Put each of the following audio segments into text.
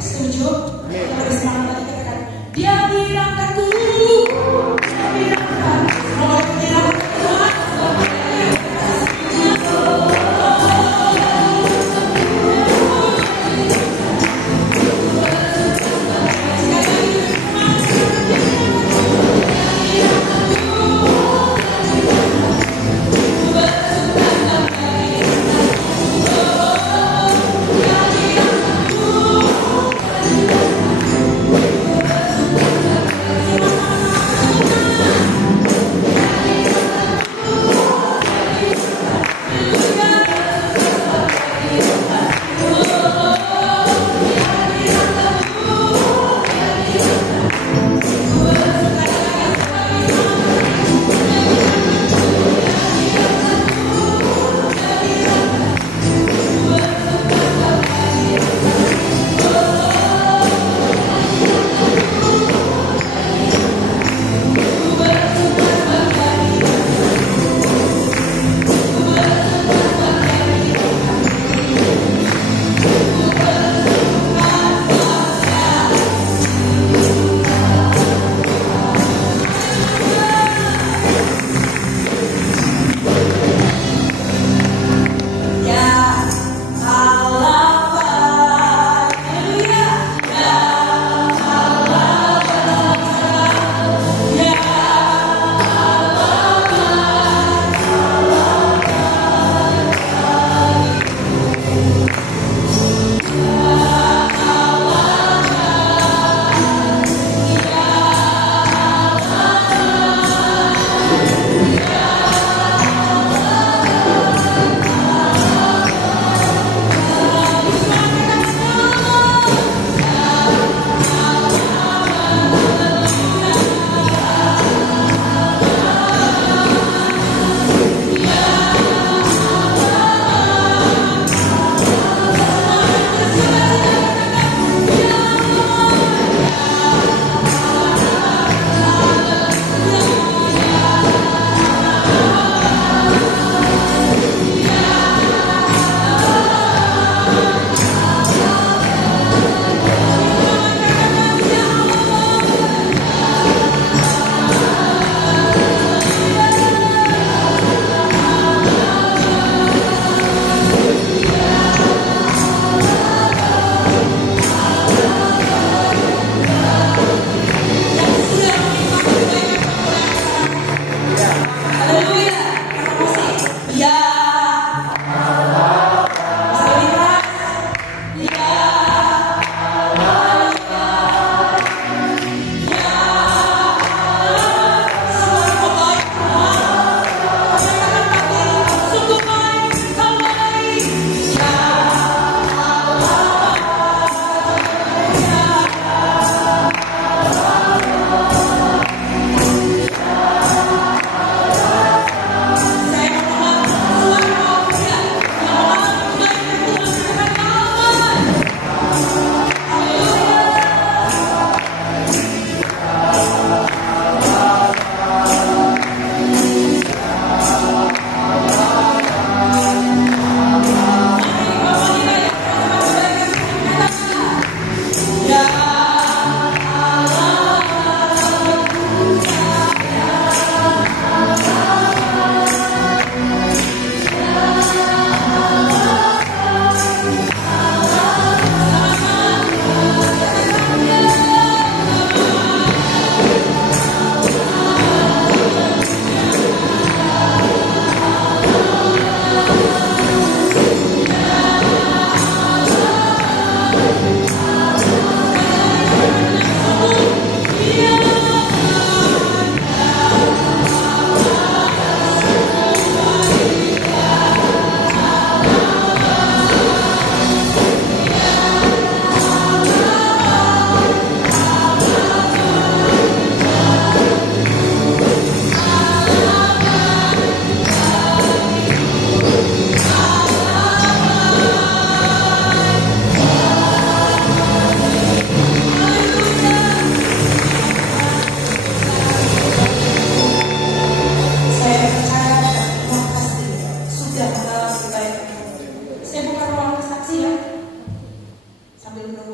Setuju? Yang bersemangat tadi katakan, dia bilang aku, dia bilang aku, oh, dia bilang Tuhan,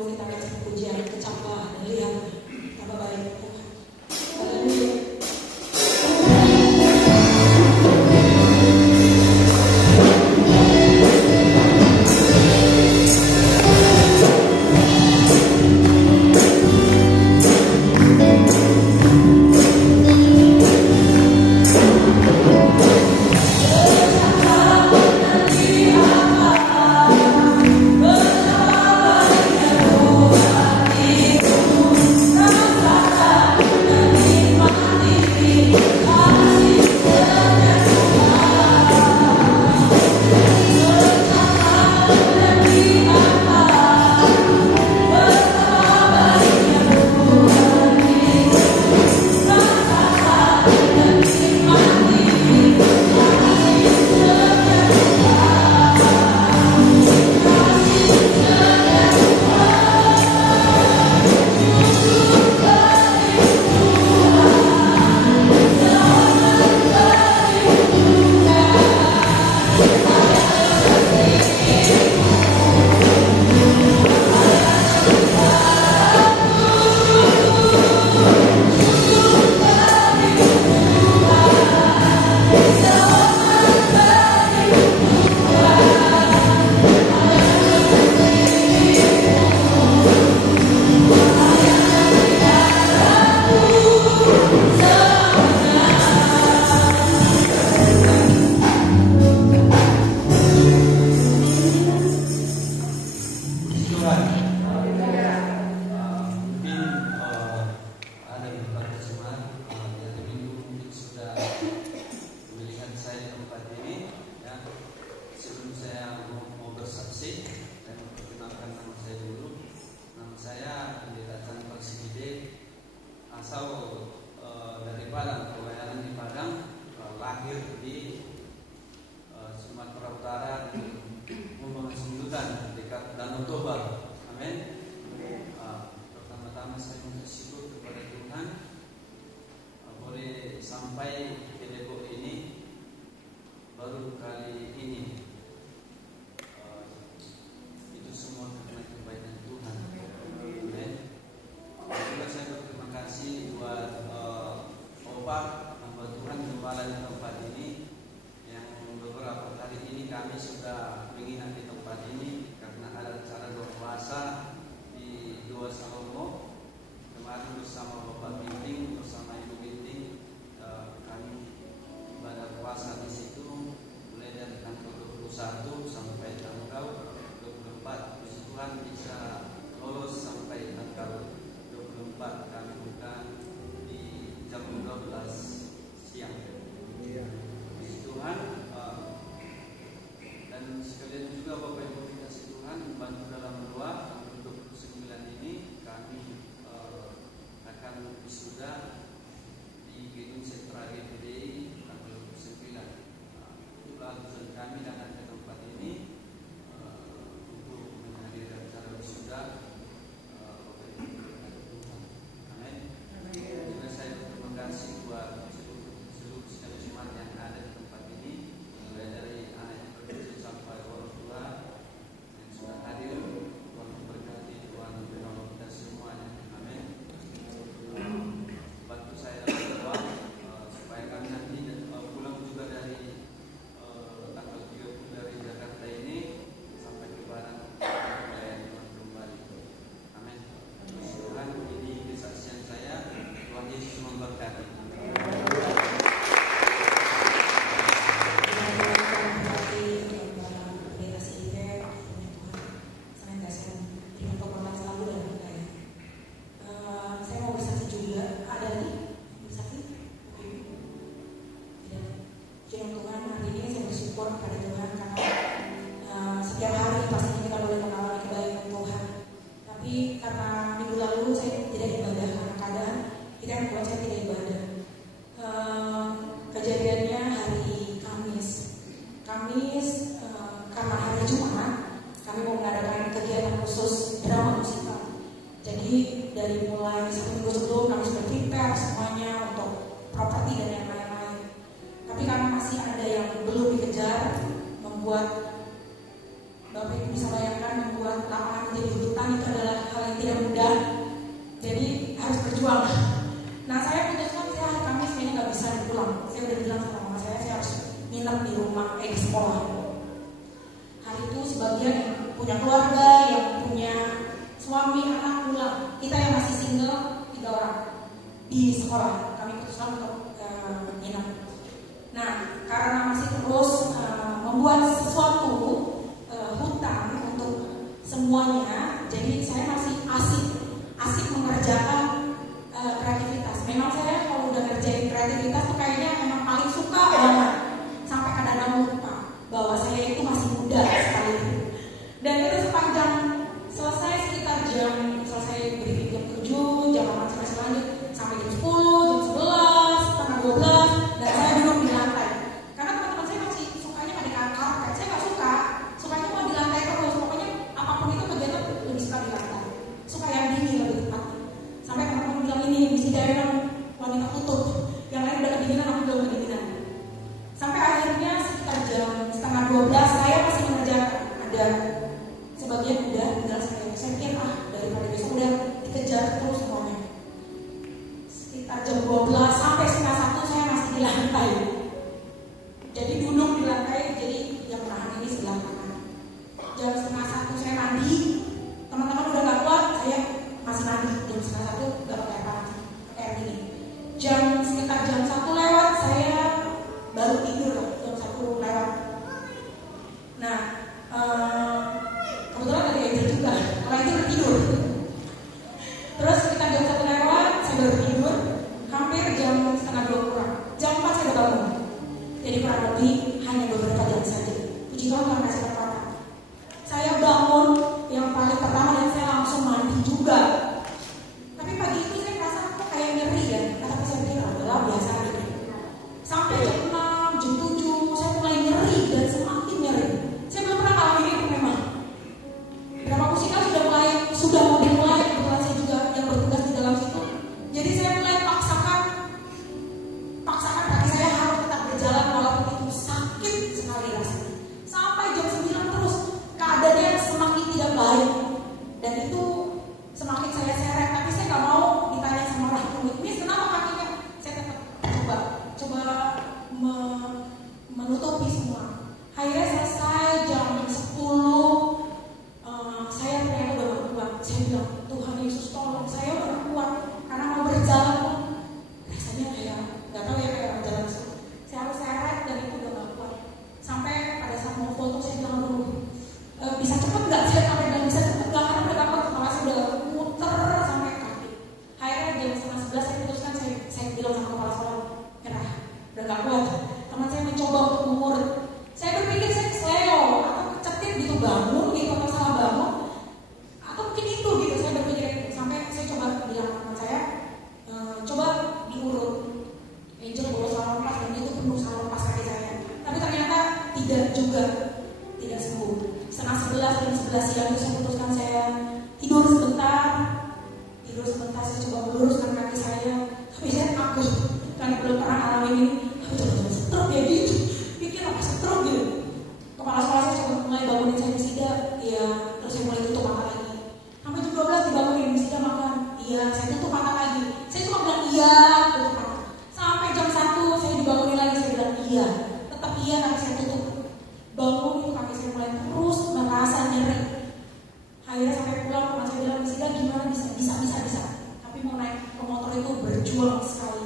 kita kasih pujian kecapan dan lihat betapa baik Tuhan. Haleluya. Bapak Ibu bisa bayangkan membuat lapangan menjadi hutan itu adalah hal kita yang masih single 3 orang di sekolah. Kami putuskan untuk nginep. Nah, karena masih terus membuat sesuatu hutang untuk semuanya, jadi saya masih asik mengerjakan kreativitas. Memang saya kalau udah ngerjain kreativitas tuh kayaknya memang paling suka banget. Sampai kadang-kadang lupa bahwa saya itu masih muda sekali. Dan itu sepanjang selesai briefing jam 7, jam 8 semester lanjut sampai jam 10, jam 11, setengah 12, dan saya duduk di lantai. Karena teman-teman saya masih sukanya pada karpet, saya nggak suka, sukanya mau di lantai terus. Pokoknya apapun itu kegiatan lebih suka di lantai, suka yang dingin lebih tepat. Sampai teman-teman bilang ini misi daerah wanita kutub, yang lain udah kedinginan, aku belum kedinginan. Sampai akhirnya sekitar jam setengah 12 saya masih mengerjakan, ada sebagian udah tinggal saya pikir daripada besok udah dikejar terus semuanya. Sekitar jam 12 sampai setengah 1 saya masih di lantai. Jadi duduk di lantai, jadi yang menahan ini sebelah kanan. Jam setengah 1 saya mandi, teman-teman udah gak kuat, saya masih mandi. Jam setengah 1 gak pakai apa, pakai air dingin. Sekitar jam 1 lewat saya baru tidur, jam 1 lewat. Nah, kebetulan tadi Angel juga, kalau itu udah tidur. Terus sekitar jam 1 lewat, saya baru tidur, hampir jam setengah 2 kurang. Jam 4 saya udah bangun. Jadi kurang lebih hanya beberapa jam saja. Puji Tuhan Tuhan kasih kekuatan. Saya bangun yang paling pertama dan saya langsung mandi juga. Tapi pagi itu saya merasa kok kayak nyeri ya. Tapi saya pikir adalah biasa gitu. Sampai jam 6, jam 7 saya mulai nyeri dan semakin nyeri. Saya belum pernah ngalamin itu memang. Drama musikal sudah mau dimulai, kebetulan saya juga yang bertugas di dalam situ. Jadi saya mulai paksakan kaki saya harus tetap berjalan walaupun itu sakit sekali rasanya. Sampai jam 9 terus keadaannya semakin tidak baik dan itu semakin saya seret. Tapi saya nggak mau ditanya sama orang tua, ini kenapa kakinya? Saya tetap coba menutupi semua. Akhirnya selesai jam 10. Saya ternyata udah gak kuat. Saya bilang, Tuhan Yesus tolong, saya udah gak kuat. Karena mau berjalan pun rasanya kayak, gak tahu ya, kayak orang jalan suruh. Saya harus seret dan itu udah gak kuat. Sampai pada saat mau foto saya bilang dulu, bisa cepet gak? Saya sampai bilang bisa cepet gak? Karena udah gak kuat, kepala saya udah muter sampai kaki. Akhirnya jam setengah 11 saya putuskan, saya bilang sama kepala saya, nyerah, udah gak kuat. Teman saya mencoba untuk mengurut. Saya berpikir saya kesleo atau kecetit gitu, bangun gitu atau salah bangun atau mungkin itu gitu. Saya berpikir itu sampai saya coba bilang teman saya, coba diurut. Angel bawa salah lepas dan itu penuh salah lepas kaki saya. Tapi ternyata tidak sembuh. Setengah 11 jam 11 siang itu saya putuskan saya tidur sebentar. Saya coba meluruskan kaki saya. Tapi saya takut karena belum pernah alami ini. Jangan stroke ya gitu. Pikir apa stroke gitu. Kepala sekolah saya coba mulai bangunin saya Misida, iya, terus saya mulai tutup mata lagi. Sampai jam 12 dibangunin Misida makan, iya, saya tutup mata lagi. Saya cuma bilang iya, tutup mata. Sampai jam 1 saya dibangunin lagi, saya bilang iya, tetap iya, tapi saya tutup. Bangun itu kaki saya mulai terus merasa nyeri. Akhirnya sampai pulang teman saya bilang Misida gimana bisa. Tapi mau naik ke motor itu berjuang sekali.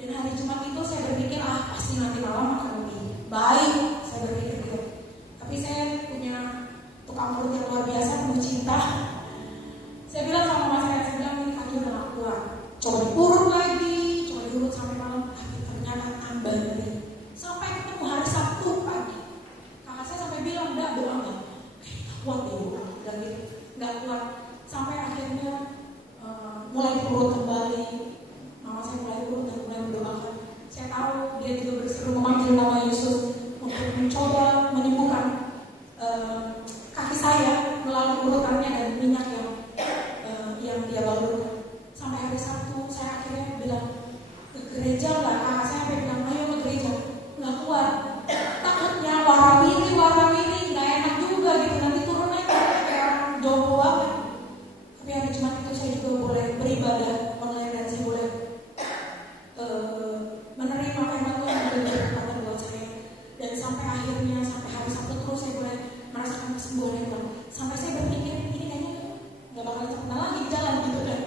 Dan hari Jumat itu saya berpikir pasti nanti malam akan lebih baik, saya berpikir gitu. Tapi saya punya tukang urut yang luar biasa, penuh cinta. Saya bilang sama mama saya bilang ini kaki udah gak kuat. Coba diurut lagi, coba diurut sampai malam. Tapi ternyata tambah nyeri. Sampai ketemu hari Sabtu pagi. Kakak saya sampai bilang, gak kuat ya bu, dan gitu, gak kuat. Sampai akhirnya mulai diurut kembali. Mama saya mulai urut dan mulai mendoakan. Saya tahu dia juga berseru memanggil nama Yesus untuk mencoba menyembuhkan kaki saya melalui urutannya dan minyak yang dia balurkan. Sampai hari Sabtu saya akhirnya bilang ke gereja lah. Kakak saya sampai bilang ayo ke gereja. Nggak kuat. Takutnya warawiri nggak enak juga gitu. Nanti turun lagi kayak orang jompo banget. Tapi hari Jumat itu saya juga boleh beribadah online dan saya boleh menerima firman Tuhan yang berkata buat saya. Dan sampai akhirnya sampai hari Sabtu terus saya boleh merasakan kesembuhan itu. Sampai saya berpikir ini kayaknya nggak bakal terkenal lagi di jalan gitu kan.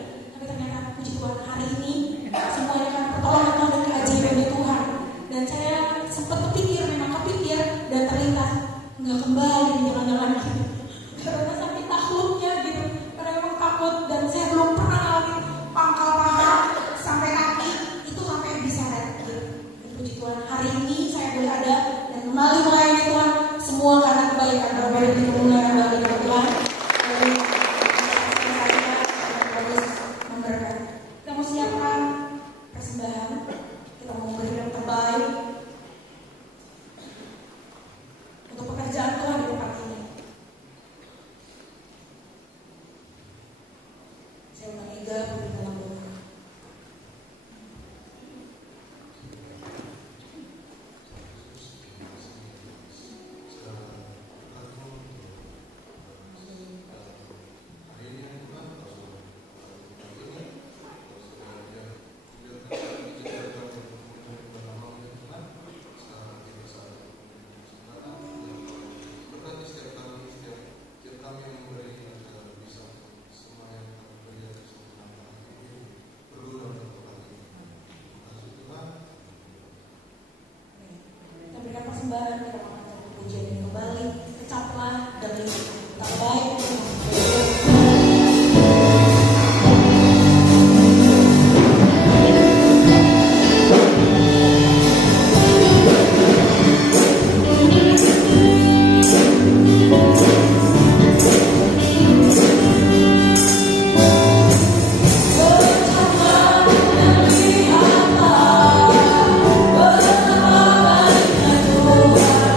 Saya undang Ega dalam doa. Persembahan kerohanian pujian yang kembali kecaplah dari terbaik. Tuhan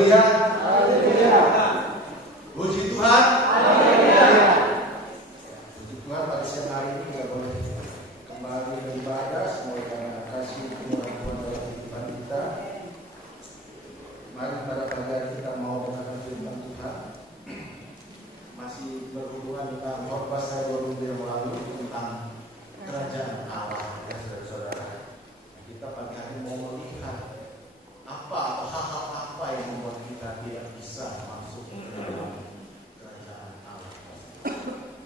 Haleluya. Puji Tuhan. Puji Tuhan, pada siang hari ini kita boleh kembali beribadah. Semoga karena kasih Tuhan dalam kehidupan kita. Mari pada pagi hari kita mau mendengar firman Tuhan. Masih berhubungan dengan khotbah saya 2 minggu yang lalu tentang kerajaan Allah, ya saudara-saudara. Kita pagi hari mau melihat apa atau hal-hal apa yang membuat kita tidak bisa masuk ke dalam kerajaan Allah.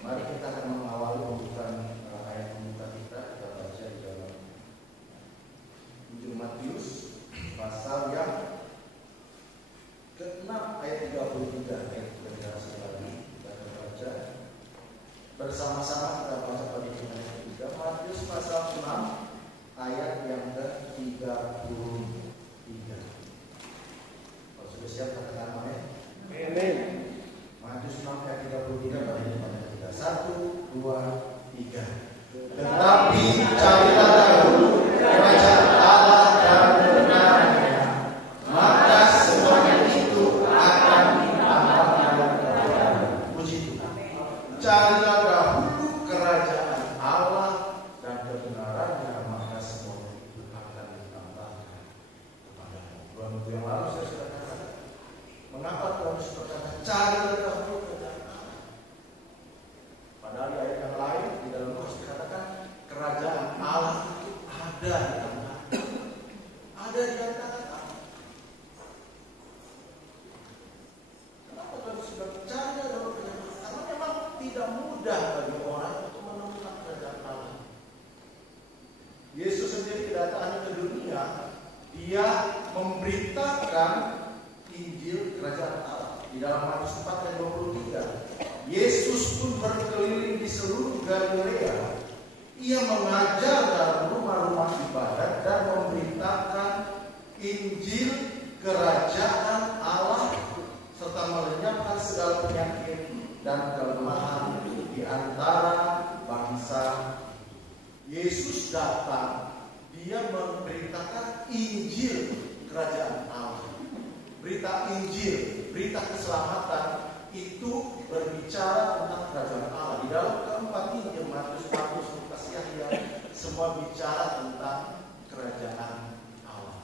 Mari kita akan mengawali pembukaan ayat pembuka kita baca di dalam Injil Matius pasal yang ke-6 ayat 33 ayat penjelasan tadi kita akan baca bersama-sama. Kita baca pada ayat 3 Matius pasal 6 ayat yang ke-33. Kalau sudah siap katakan amin. Amin. Matius 6 ayat 33 pada kita 1, 2, 3. Tetapi carilah dahulu kerajaan Allah dan kebenarannya, maka semuanya itu akan ditambahkan kepadamu. Puji Tuhan. Carilah dahulu kerajaan Allah dan kebenarannya, maka semuanya itu akan ditambahkan kepadamu. 2 minggu yang lalu saya sudah katakan, mengapa Tuhan berkata carilah dahulu kerajaan Allah? Padahal di ayat yang lain di dalam Lukas dikatakan kerajaan Allah itu ada di tengah, ada di antara kita. Kenapa Tuhan sudah carilah dahulu kerajaan Allah? Karena memang tidak mudah bagi orang untuk menemukan kerajaan Allah. Yesus sendiri kedatangannya ke dunia, dia memberitakan Injil kerajaan Allah. Di dalam Matius 4 ayat 23, Yesus pun berkeliling di seluruh Galilea. Ia mengajar dalam rumah-rumah ibadat dan memberitakan Injil kerajaan Allah serta melenyapkan segala penyakit dan kelemahan di antara bangsa. Yesus datang, dia memberitakan Injil kerajaan Allah. Berita Injil, berita keselamatan itu berbicara tentang kerajaan Allah. Di dalam keempat Injil, Matius, Markus, Lukas, Yahya, semua bicara tentang kerajaan Allah.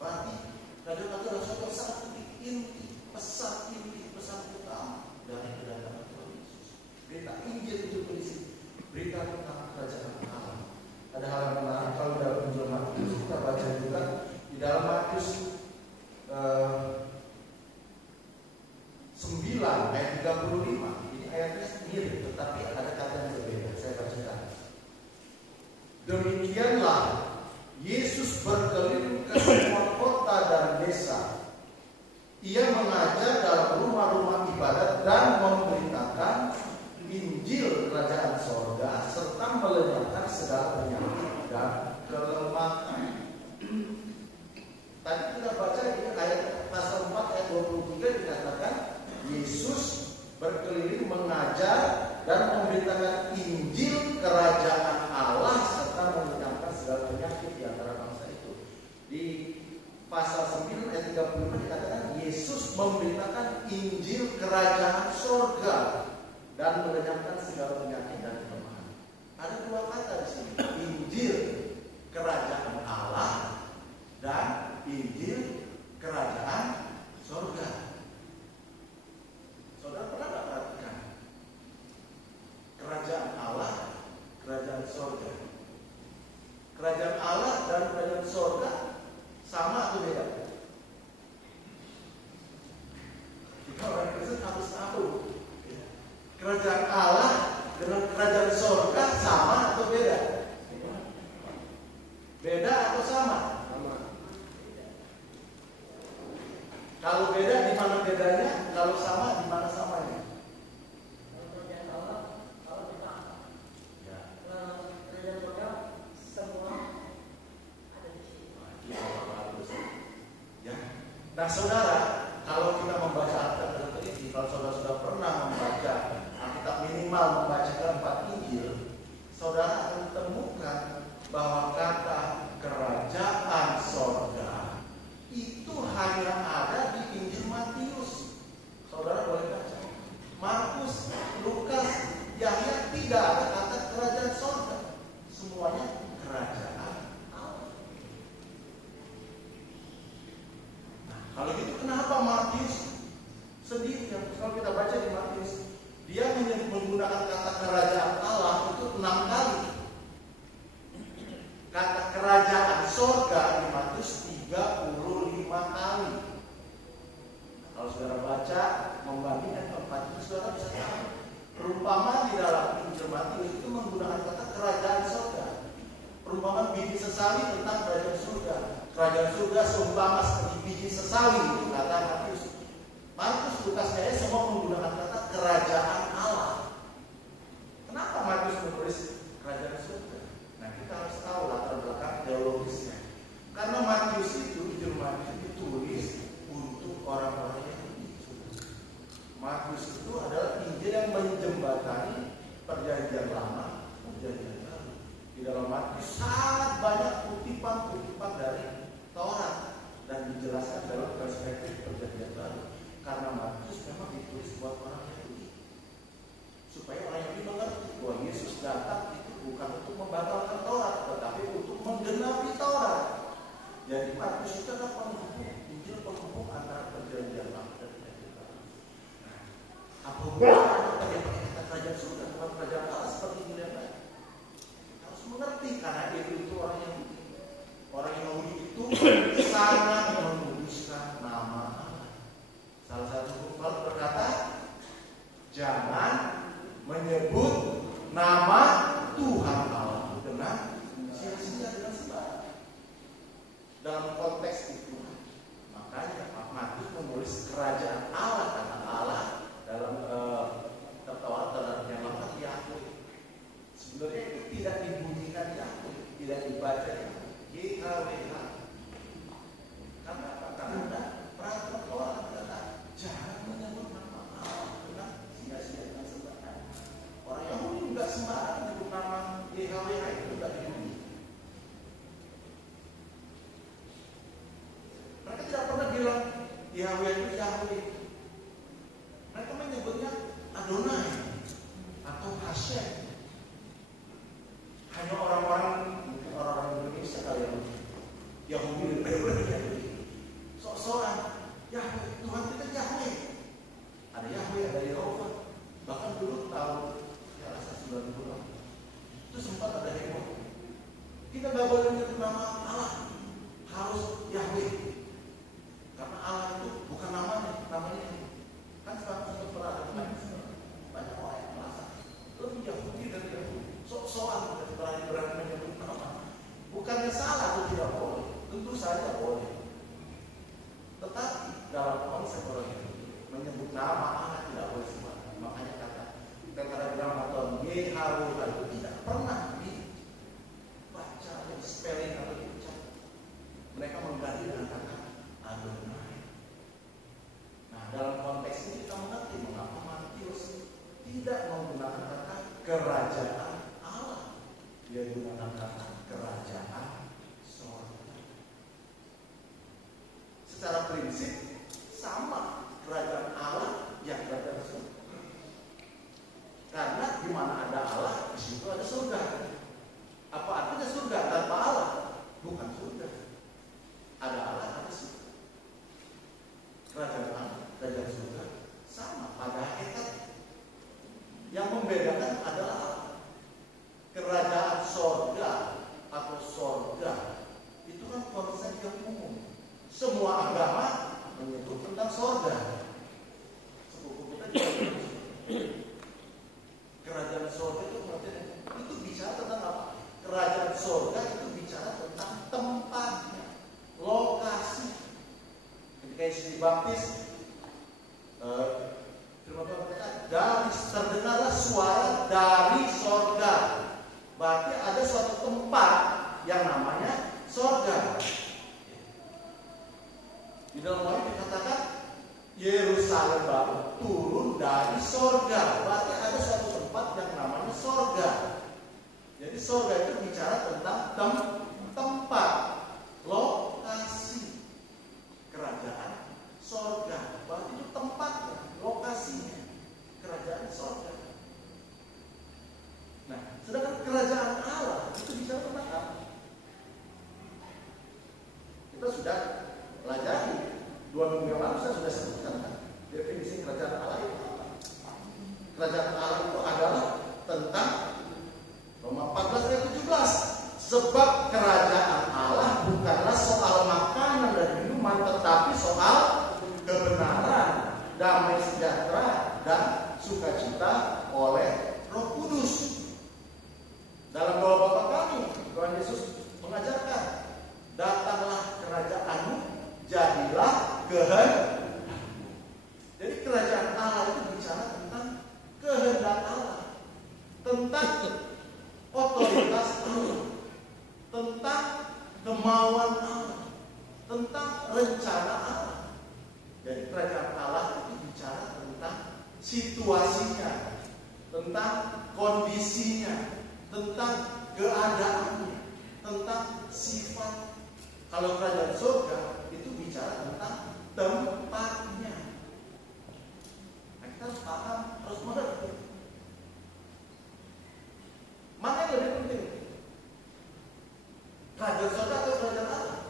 Berarti kerajaan Allah adalah suatu pesan inti, pesan utama dari kedatangan Tuhan Yesus. Berita Injil itu berisi berita tentang kerajaan Allah. Ada hal yang menarik kalau dalam Injil Matius kita baca juga di dalam Matius 9 ayat 35. Ini ayatnya mirip tetapi ada kata yang berbeda. Saya bacakan. Demikianlah Yesus berkeliling ke semua kota dan desa. Ia mengajar dalam rumah-rumah ibadat dan memberitakan Injil kerajaan sorga serta melenyapkan segala penyakit dan kelemahan. Tadi kita baca di ayat pasal 4 ayat 23 dikatakan Yesus berkeliling mengajar dan memberitakan Injil kerajaan Allah serta melenyapkan segala penyakit di antara bangsa itu. Di pasal 9 ayat 35 dikatakan Yesus memberitakan Injil kerajaan sorga dan melenyapkan segala penyakit dan kelemahan. Ada dua kata di sini, Injil kerajaan Allah dan Injil kerajaan sorga. Saudara pernah nggak perhatikan kerajaan Allah, kerajaan sorga? Kerajaan Allah dan kerajaan sorga sama atau beda? Jika orang Kristen harus tahu kerajaan Allah dengan kerajaan sorga sama atau beda? Beda atau sama? Kalau beda, di mana bedanya? Kalau sama, di mana samanya? Nah saudara, kalau kita membaca Alkitab teliti, kalau saudara sudah pernah membaca Alkitab minimal membaca keempat Injil, saudara akan temukan bahwa kata kerajaan sorga itu hanya ada di Injil Kata kerajaan sorga di Matius 35 kali. Kalau saudara baca, membandingkan tempat itu, saudara bisa tahu. Perumpamaan di dalam Injil Matius itu menggunakan kata kerajaan sorga. Perumpamaan biji sesali tentang kerajaan surga. Kerajaan surga seumpama seperti biji sesali, itu kata Matius. Markus, Lukas, Yohanes semua menggunakan kata kerajaan Allah. Kenapa Matius menulis kerajaan surga? Nah, kita harus tahu latar belakang teologisnya. Karena Matius itu, Injil Matius ditulis untuk orang-orang Yahudi. Matius itu adalah Injil yang menjembatani perjanjian lama, perjanjian baru. Di dalam Matius sangat banyak kutipan-kutipan dari Taurat dan dijelaskan dalam perspektif perjanjian baru. Karena Matius memang ditulis buat orang Yahudi, supaya orang Yahudi mengerti bahwa Yesus datang itu bukan untuk membatalkan Taurat, tetapi untuk menggenapi Taurat. Jadi Matius itu adalah penghubung, Injil penghubung antara perjanjian lama dan perjanjian baru. Nah, apa hubungannya kata kerajaan surga dengan kerajaan Allah seperti Injil yang lain? Harus mengerti, karena itu orang Yahudi. Orang Yahudi itu sangat menguduskan nama Allah. Salah satu hukum berkata, jangan menyebut nama Tuhan Allah dengan sia-sia, dengan sembarang. Dalam konteks itu, makanya Pak Matius menulis kerajaan Allah, kata Allah dalam tertawa dalam yang lama Yahweh. Sebenarnya itu tidak dibunyikan Yahweh, tidak dibaca YHWH. Karena apa? Karena ada peraturan orang berkata, jangan menyebut nama Allah dengan sia-sia, dengan sembarang. Orang Yahudi juga sembarang menyebut nama YHWH itu tidak dibunyi. Mereka tidak pernah bilang Yahweh itu Yahweh. Mereka menyebutnya Adonai atau Hashem. Hanya orang-orang, mungkin orang-orang Indonesia kali yang Yahudi berbeda. Sok-sokan Yahweh, Tuhan kita Yahweh. Ada Yahweh, ada Yehova. Bahkan dulu tahun ya rasa 90-an itu sempat ada heboh. Kita nggak boleh menyebut nama Allah, harus Yahweh. Karena Allah itu bukan namanya ini. Kan sekarang pernah ada banyak orang yang merasa lebih Yahudi dari Yahudi. Sok-sokan berani menyebut nama. Bukannya salah atau tidak boleh, tentu saja boleh. Tetapi dalam konsep orang Yahudi menyebut nama Allah tidak boleh sembarangan. Makanya kata bilang atau YHWH itu tidak pernah dibaca atau spelling atau diucap. Mereka mengganti dengan kata Adonai. Nah, dalam konteks ini kita mengerti mengapa Matius tidak menggunakan kata kerajaan Allah, dia menggunakan kata kerajaan sorga. Secara prinsip sama kerajaan Allah yang kerajaan surga. Karena di mana ada Allah, di situ ada surga. Apa artinya surga tanpa Allah? Bukan surga. Ada Allah, ada surga. Kerajaan Allah, kerajaan surga sama pada hakikat. Yang membedakan adalah kerajaan sorga atau sorga itu kan konsep yang umum. Semua agama menyebut tentang sorga. Sepupu kita juga kerajaan sorga itu bicara tentang apa? Kerajaan sorga itu bicara tentang tempatnya, lokasi. Ketika Yesus dibaptis, firman Tuhan berkata, terdengarlah suara dari sorga. Berarti ada suatu tempat yang namanya sorga. Di dalam ayat dikatakan Yerusalem baru turun dari sorga. Berarti ada suatu tempat yang namanya sorga. Jadi sorga itu bicara tentang tempat, lokasi kerajaan sorga. Berarti itu tempatnya, lokasinya kerajaan sorga. Nah, sedangkan kerajaan Allah itu bicara tentang apa? Kita sudah pelajari 2 minggu yang lalu, saya sudah sebutkan kan definisi kerajaan Allah itu apa? Kerajaan Allah itu adalah tentang Roma 14 ayat 17. Sebab kerajaan Allah bukanlah soal makanan dan minuman, tetapi soal kebenaran, damai sejahtera, dan sukacita oleh Roh Kudus. Dalam doa Bapa kami, Tuhan Yesus mengajarkan, datanglah kerajaan-Mu, jadilah kehendak-Mu. Jadi kerajaan Allah itu bicara tentang kehendak Allah, tentang otoritas Allah, tentang kemauan Allah, tentang rencana Allah. Jadi kerajaan Allah itu bicara tentang situasinya, tentang kondisinya, tentang keadaannya, tentang sifat. Kalau kerajaan surga itu bicara tentang tempatnya. Nah, kita harus paham, harus mengerti. Mana yang lebih penting? Kerajaan surga atau kerajaan Allah?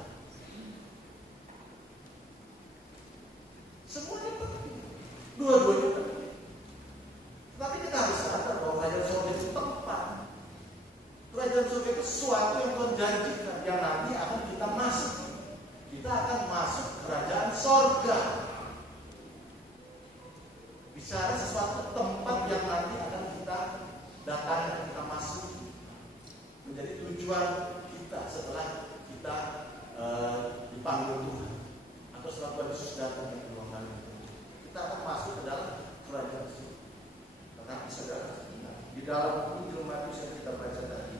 Semuanya penting. Dua-duanya penting. Tapi kita harus sadar bahwa kerajaan surga itu tempat. Kerajaan surga itu sesuatu yang Tuhan janjikan, yang nanti akan kita masuk. Kita akan masuk kerajaan surga. Bicara sesuatu tempat yang nanti akan kita datangi, kita masuk, menjadi tujuan kita setelah kita dipanggil Tuhan, atau setelah Tuhan Yesus datang ke ruangan kita akan masuk ke dalam kerajaan surga. Tetapi saudara, di dalam Injil Matius yang kita baca tadi,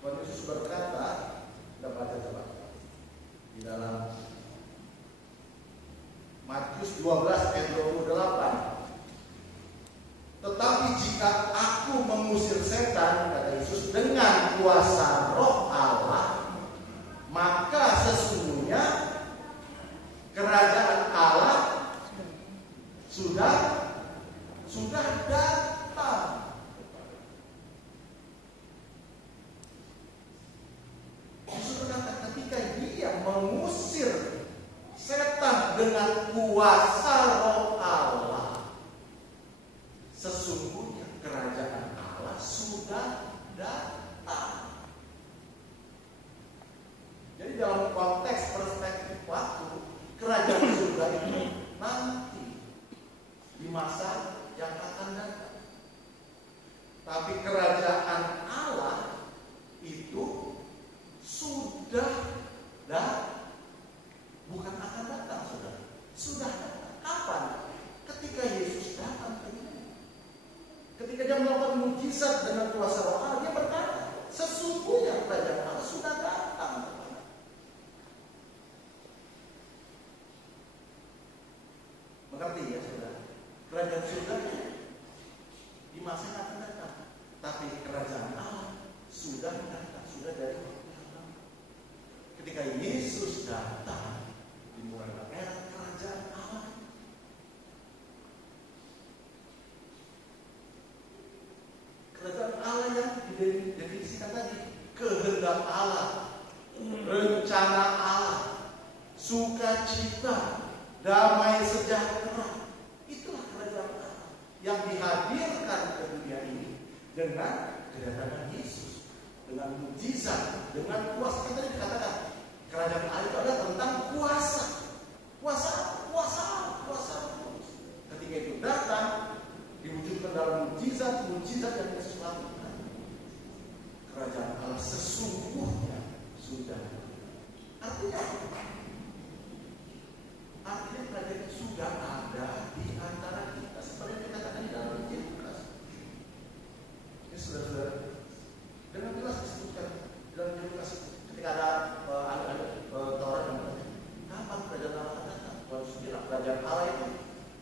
Tuhan Yesus berkata, kita baca coba di dalam Matius 12 ayat 28. Tetapi jika aku mengusir setan, kata Yesus, dengan kuasa Roh Allah, maka sesungguhnya kerajaan Allah sudah datang. Yesus berkata, ketika Dia mengusir setan dengan kuasa Roh Allah, sesungguhnya kerajaan Allah sudah datang. Jadi dalam konteks perspektif waktu, kerajaan surga itu nanti di masa yang akan datang. Tapi kerajaan Allah itu sudah datang. Bukan akan datang, saudara. Sudah datang. Kapan? Ketika Yesus datang ke dunia. Ketika Dia melakukan mukjizat dengan kuasa Roh Allah, Dia berkata, sesungguhnya kerajaan Allah sudah datang. Mengerti ya, saudara? Kerajaan surga di masa yang akan datang. Tapi kerajaan Allah sudah datang, sudah dari waktu yang lama. Ketika Yesus datang, dimulai era kerajaan Allah. Kerajaan Allah yang didefinisikan tadi, kehendak Allah, rencana Allah, sukacita, damai sejahtera. Itulah kerajaan Allah yang dihadirkan ke dunia ini dengan kedatangan Yesus, dengan mukjizat, dengan kuasa. Kita tadi dikatakan kerajaan Allah itu adalah tentang kuasa. Ketika itu datang, diwujudkan dalam mukjizat yang Yesus lakukan. Kerajaan Allah sesungguhnya sudah. Artinya kerajaan itu sudah ada di antara kita, seperti yang dikatakan di dalam Injil Lukas. Ini saudara-saudara, dengan jelas disebutkan dalam Injil Lukas ketika ada Taurat yang berkata, kapan kerajaan Allah akan datang? Tuhan Yesus bilang, kerajaan Allah itu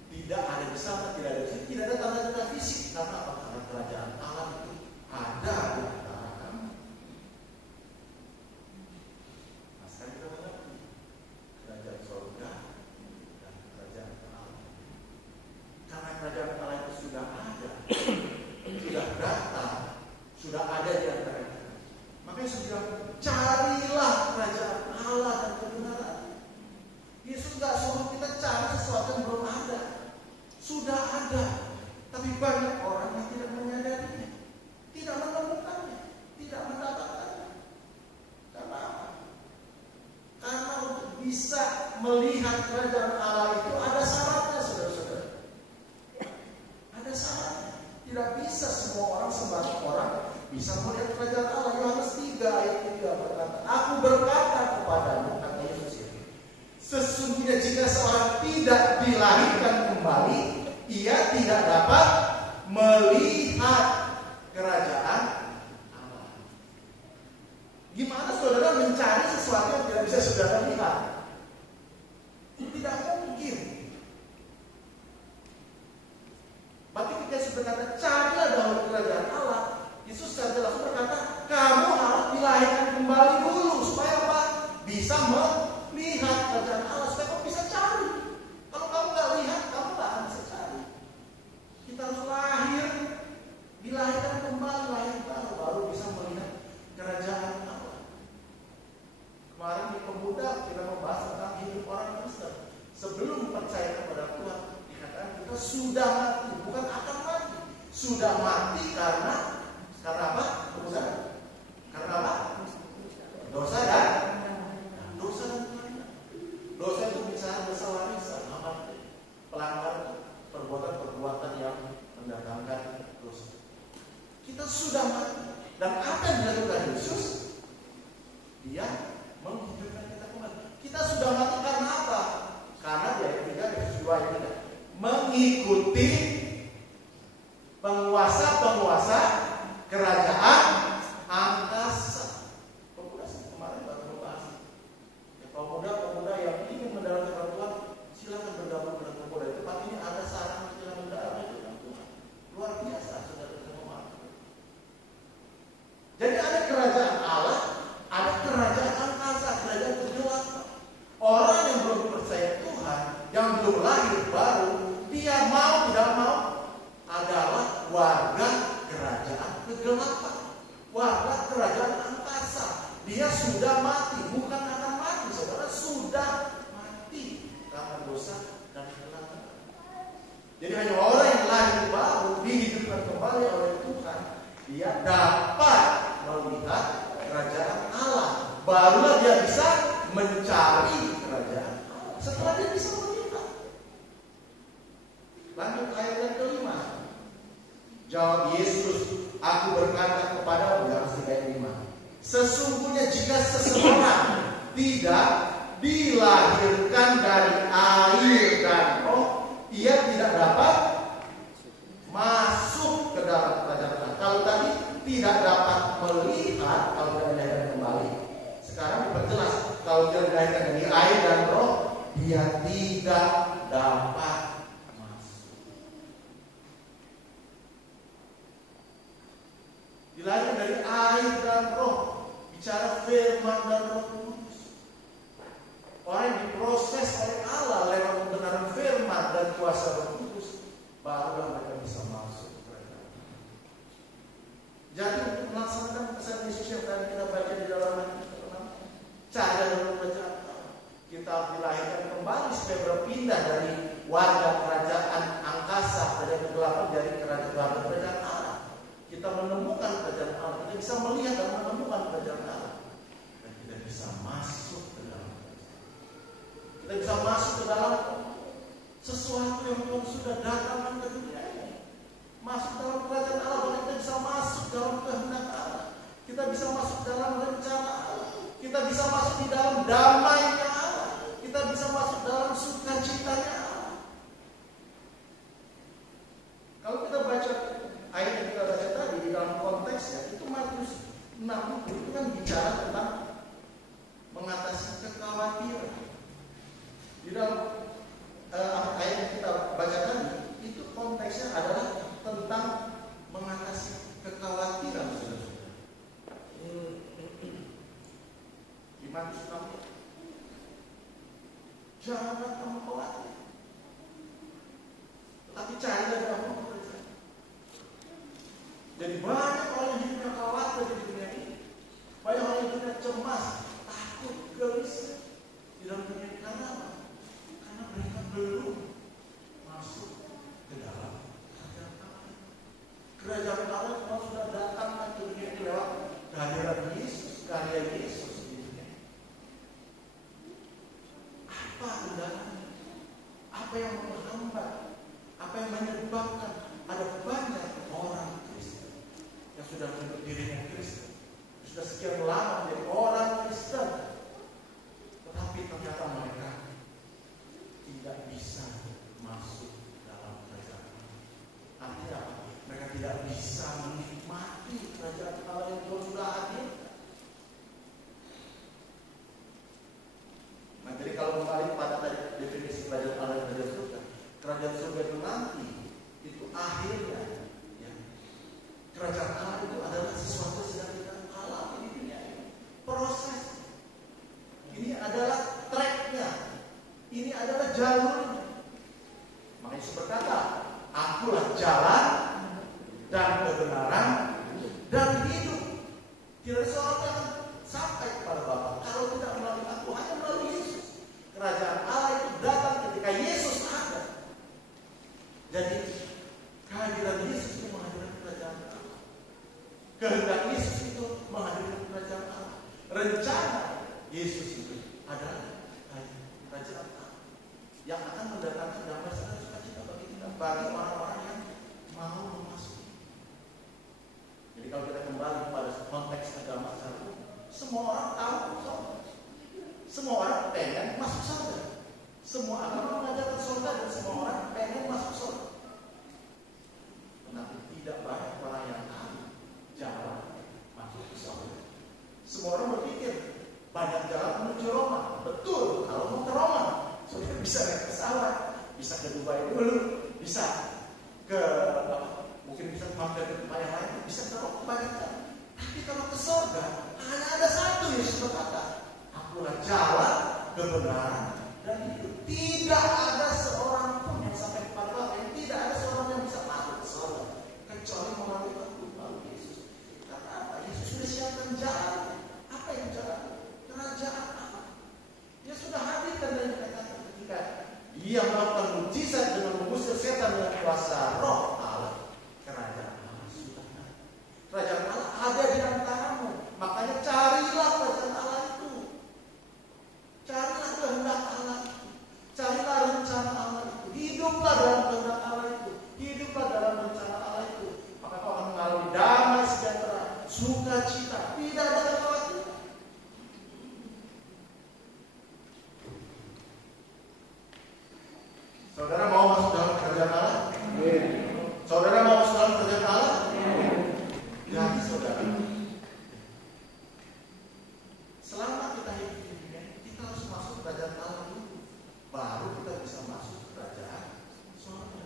tidak ada di sana, tidak ada di sini, tidak ada tanda-tanda fisik. Karena apa? Karena kerajaan Allah itu ada di antara kami. Nah, sekarang kita mengerti kerajaan surga dan kerajaan Allah. Karena kerajaan Allah itu sudah ada, sudah datang, sudah ada di antara kita. Makanya Yesus bilang, carilah kerajaan Allah dan kebenaran. Yesus nggak suruh kita cari sesuatu yang belum ada. Sudah ada, tapi banyak orang yang tidak menyadarinya, tidak menemukannya, tidak mendapatkannya. melihat kerajaan Allah itu ada syaratnya, saudara-saudara. Ada syaratnya. Tidak bisa semua orang, sembarang orang bisa melihat kerajaan Allah. Yohanes 3 ayat 3 berkata, aku berkata kepadamu, kata Yesus, sesungguhnya jika seorang tidak dilahirkan kembali, ia tidak dapat melihat kerajaan Allah. Gimana saudara mencari sesuatu yang tidak bisa saudara lihat? Tidak mungkin. Berarti ketika berkata carilah dahulu kerajaan Allah, Yesus secara langsung berkata, kamu harus dilahirkan kembali dulu supaya apa? Bisa melihat kerajaan Allah, supaya kamu bisa cari. Kalau kamu nggak lihat, kamu nggak akan bisa cari. Kita harus lahir, dilahirkan kembali, lahir baru bisa melihat kerajaan Allah. Kemarin di pemuda kita membahas tentang hidup orang Kristen. Sebelum percaya kepada Tuhan, dikatakan kita sudah mati, bukan akan mati. Sudah mati karena apa? Dosa. Karena apa? Dosa dan dosa dan kelainan. Dosa itu bisa dosa warisan, pelanggar perbuatan-perbuatan yang mendatangkan dosa. Kita sudah mati. Dan apa yang dilakukan Yesus? Dia menghidupkan kita kembali. Kita sudah mati karena apa? Karena di ayat 3, Yesus 2 ayat 3, mengikuti penguasa-penguasa kerajaan angkasa. Pemuda kemarin baru membahas. Ya, pemuda-pemuda yang ingin mendalamkan Tuhan, silakan bergabung dengan pemuda itu. Tapi ini ada saran yang mendalamkan Tuhan. Luar biasa, saudara-saudara memahami. Jadi ada kerajaan Allah, ada kerajaan angkasa, kerajaan kegelapan. Orang yang belum percaya Tuhan, yang belum lahir baru, dia mau tidak mau adalah warga kerajaan kegelapan, warga kerajaan angkasa. Dia sudah mati, bukan akan mati, saudara, sudah mati karena dosa dan kegelapan. Jadi hanya orang yang lahir baru dihidupkan kembali oleh Tuhan, dia dapat melihat kerajaan Allah. Barulah dia bisa mencari kerajaan Allah. Setelah dia bisa melihat. Lanjut ayat yang kelima. Jawab Yesus, aku berkata kepadamu, dalam ayat 5, sesungguhnya jika seseorang tidak dilahirkan dari air dan roh, ia tidak dapat masuk ke dalam kerajaan Allah. Kalau tadi tidak dapat melihat, kalau tidak dilahirkan kembali, sekarang diperjelas, kalau dia dilahirkan dari air dan roh, dia tidak dapat. Dilahirkan dari air dan roh, bicara firman dan roh kudus. Orang yang diproses oleh Allah lewat kebenaran firman dan kuasa roh kudus, barulah mereka bisa masuk ke kerajaan. Jadi untuk melaksanakan pesan Yesus yang tadi kita baca di dalam cara dalam kerajaan Allah, kita harus dilahirkan kembali supaya berpindah dari warga kerajaan angkasa, dari kegelapan, dari kerajaan Allah. Kita menemukan kerajaan Allah, kita bisa melihat dan menemukan kerajaan Allah, dan kita bisa masuk ke dalam kerajaan. Kita bisa masuk ke dalam sesuatu yang Tuhan sudah datangkan ke dunia ini. Masuk dalam kerajaan Allah, dan kita bisa masuk dalam kehendak Allah. Kita bisa masuk dalam rencana Allah. Kita bisa masuk di dalam damainya Allah. Kita bisa masuk dalam sukacitanya Allah. Kalau kita baca ayat yang kita baca tadi di dalam konteksnya, itu Matius 6 itu kan bicara tentang mengatasi kekhawatiran. Di dalam ayat yang kita baca tadi, itu konteksnya adalah tentang mengatasi kekhawatiran. Di Matius 6, jangan kamu khawatir, tetapi carilah kamu. Jadi banyak orang yang hidupnya khawatir di dunia ini. Banyak orang yang hidupnya cemas, takut, gelisah di dalam dunia ini. Karena apa? Karena mereka belum masuk ke dalam kerajaan Allah. Kerajaan Allah Tuhan sudah datang ke dunia ini lewat kehadiran Yesus, karya Yesus di dunia ini. Apa yang menghambat, apa yang menyebabkan ada banyak orang Kristen yang sudah menyebut dirinya Kristen, sudah sekian lama menjadi orang Kristen, tetapi ternyata mereka tidak bisa masuk dalam kerajaan Allah. Artinya apa? Mereka tidak bisa menikmati kerajaan Allah yang Tuhan sudah hadirkan. Nah, jadi kalau kembali pada tadi definisi kerajaan Allah dan kerajaan surga itu nanti, itu akhirnya, ya, kerajaan Allah itu adalah sesuatu yang sedang kita alami di dunia ini. Proses. Ini adalah tracknya. Ini adalah jalurnya. Makanya Yesus berkata, akulah jalan dan kebenaran dan hidup. Tidak ada seorang yang sampai kepada Bapa kalau tidak melalui aku, hanya melalui Yesus. Kerajaan Allah itu datang ketika Yesus ada. Jadi kehadiran Yesus itu menghadirkan kerajaan Allah. Kehendak Yesus itu menghadirkan kerajaan Allah. Rencana Yesus itu adalah kerajaan Allah yang akan mendatangkan damai serta sukacita bagi kita, bagi orang-orang yang mau memasuki. Jadi kalau kita kembali pada konteks agama secara umum, semua orang tahu surga. Semua orang pengen masuk surga. Semua agama mengajarkan surga dan semua orang pengen masuk surga. Tetapi tidak banyak orang yang tahu jalan masuk ke surga. Semua orang berpikir banyak jalan menuju Roma. Betul, kalau mau ke Roma sudah bisa naik pesawat, bisa ke Dubai dulu, bisa ke mungkin bisa mampir ke tempat yang lain, bisa ke Roma banyak kan. Tapi kalau ke surga hanya ada satu Yesus berkata, akulah jalan, kebenaran dan hidup. Tidak ada seorang pun yang sampai kepada Allah, yang tidak ada seorang yang bisa masuk ke surga kecuali melalui aku, melalui Yesus. Karena apa? Yesus sudah siapkan jalan. Apa yang jalan? Kerajaan Allah. Dia sudah hadirkan dan dikatakan ketika Dia melakukan mukjizat dengan mengusir setan dengan kuasa Roh Allah. Kerajaan Allah sudah ada. Kerajaan Allah ada di antaramu. Makanya carilah kerajaan Allah itu. Carilah kehendak Allah itu. Carilah rencana Allah itu. Hiduplah dalam kehendak Allah itu. Hiduplah dalam rencana Allah itu. Maka kau akan mengalami damai sejahtera, sukacita, tidak ada kekhawatiran. Saudara mau masuk dalam kerajaan Allah? Saudara mau masuk dalam kerajaan Allah? Jadi saudara, selama kita hidup di dunia, kita harus masuk kerajaan Allah dulu, baru kita bisa masuk kerajaan surga.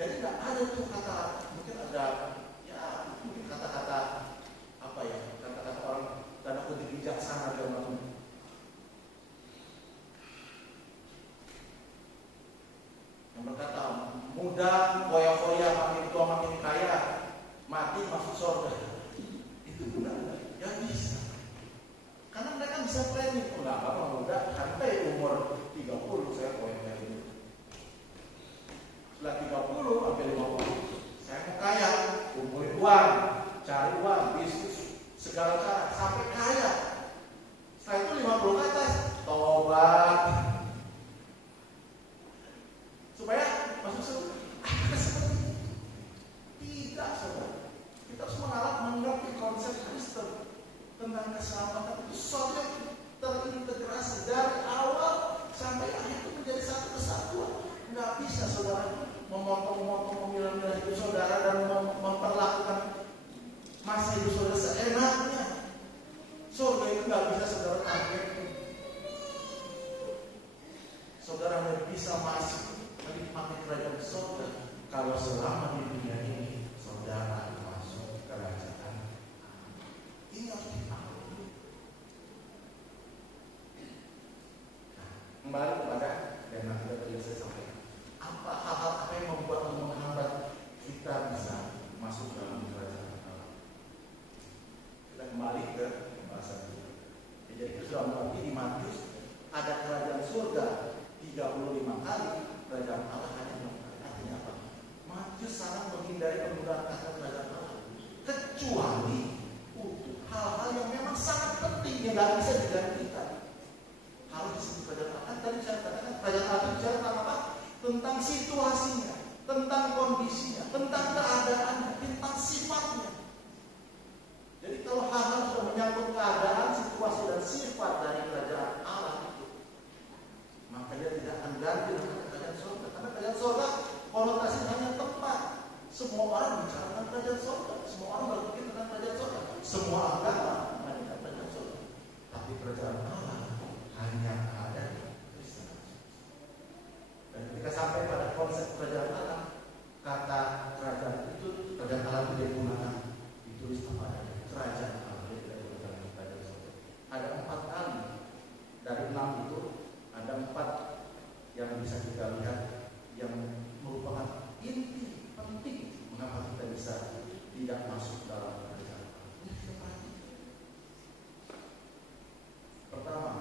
Jadi nggak ada tuh kata, mungkin ada, ya mungkin kata-kata apa ya, kata-kata orang tanda kutip bijaksana dalam yang berkata muda, foya-foya, makin tua makin kaya, mati masuk surga. Itu benar, ya bisa. Karena mereka bisa planning. Oh enggak apa-apa muda, sampai umur 30 saya foya-foya ini. Setelah 30 sampai 50, saya mau kaya, kumpulin uang, cari uang, bisnis, segala cara sampai kaya. Setelah itu 50 ke atas, tobat. Supaya masuk surga. Tidak, saudara. Kita harus mengerti konsep Kristen tentang keselamatan itu sesuatu yang terintegrasi dari awal sampai akhir itu menjadi satu kesatuan. Nggak bisa saudara memotong-motong, memilah-milah hidup saudara dan memperlakukan masa hidup saudara seenaknya. Surga itu nggak bisa saudara target. Saudara hanya bisa masuk menikmati kerajaan surga kalau selama di dunia ini saudara masuk kerajaan. Ini harus dipahami. Nah, kembali kepada yang nanti tadi saya sampaikan. Apa hal-hal apa yang membuat menghambat kita bisa masuk dalam kerajaan Allah? Kita kembali ke bahasan kita. Jadi kita sudah mengerti di Matius ada kerajaan surga 35 kali. Kerajaan Allah hanya artinya apa? Matius sangat menghindari penggunaan kata kerajaan Allah, kecuali untuk hal-hal yang memang sangat penting yang nggak bisa digantikan. Hal disebut kerajaan Allah. Kan tadi saya katakan tentang situasinya, tentang kondisinya, tentang keadaannya, tentang sifatnya. Jadi kalau hal-hal sudah menyangkut keadaan, situasi dan sifat dari kerajaan Allah itu, maka dia tidak akan ganti dengan kerajaan surga. Karena kerajaan surga konotasinya hanya tempat. Semua orang bicara tentang kerajaan surga, semua orang berpikir tentang kerajaan surga, semua agama mengenai kerajaan surga. Tapi kerajaan Allah hanya ada di Kristen. Dan ketika sampai pada konsep kerajaan Allah, kata kerajaan itu, kerajaan Allah itu digunakan, ditulis kepada kerajaan Allah, tidak digunakan kerajaan surga. Ada 4 kali dari 6 itu, ada 4 yang bisa kita lihat yang merupakan inti penting mengapa kita bisa tidak masuk dalam kerajaan Allah. Pertama,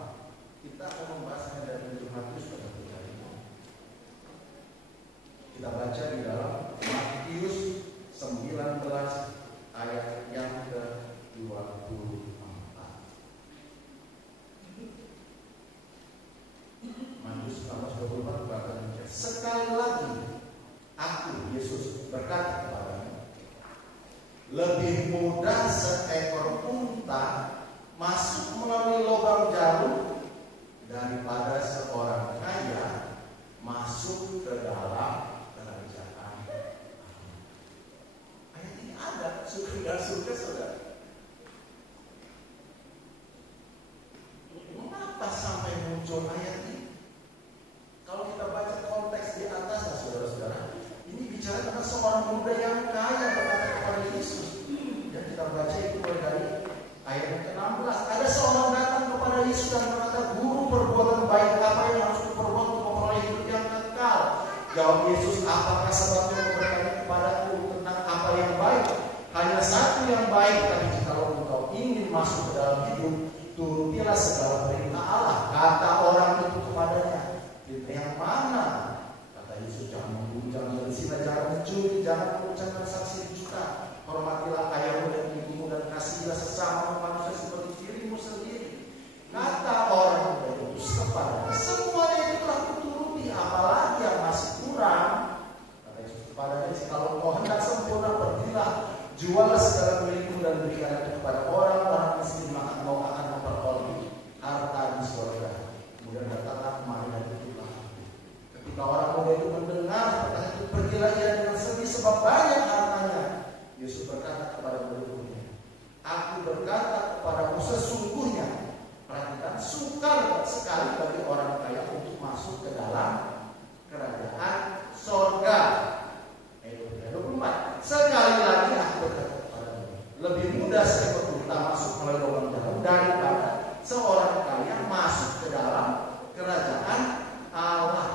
kita akan membahasnya dari Matius pada hari ini. Kita baca di dalam Matius 19 ayat yang ke-24. Matius 19:24 berkata, sekali lagi aku, Yesus, berkata kepadamu, lebih mudah seekor unta masuk melalui lubang jarum daripada seorang kaya masuk ke dalam kerajaan Allah. Ayat ini ada, suka saudara. Mengapa sampai muncul ayat ini? Kalau kita baca konteks di atasnya, saudara-saudara, ini bicara tentang seorang muda yang kaya berkata kepada Yesus. Dan kita baca itu mulai dari ayat ke-16. Ada seorang datang kepada Yesus dan berkata, Guru, perbuatan baik apa yang harus kuperbuat untuk memperoleh hidup yang kekal? Jawab Yesus, apakah sebabnya bertanya kepadaku tentang apa yang baik? Hanya satu yang baik, tapi jikalau engkau ingin masuk ke dalam hidup, turutilah segala perintah Allah. Kata orang itu kepadanya, yang mana? Kata Yesus, jangan membunuh, jangan berzina, jangan mencuri, jangan mengucapkan saksi dusta. Hormatilah ayahmu dan ibumu dan kasihilah sesama manusia seperti dirimu sendiri. Kata orang itu kepadanya, semuanya itu telah kuturuti, apalagi yang masih kurang? Kata Yesus kepadanya, kalau kau hendak sempurna, pergilah, jualah segala milikmu dan berikan itu kepada orang-orang miskin, maka kau akan memperoleh harta di surga. Kemudian datanglah kemari dan ikutlah. Ketika orang muda itu mendengar perkataan itu, pergilah ia dengan sedih sebab banyak hartanya. Yesus berkata kepada murid-muridnya, aku berkata kepadamu sesungguhnya, perhatikan, sukar sekali bagi orang kaya untuk masuk ke dalam kerajaan sorga. Ayat 24. Sekali lagi aku berkata kepadamu, lebih mudah seekor unta masuk melalui lubang jarum daripada seorang kaya masuk ke dalam kerajaan Allah.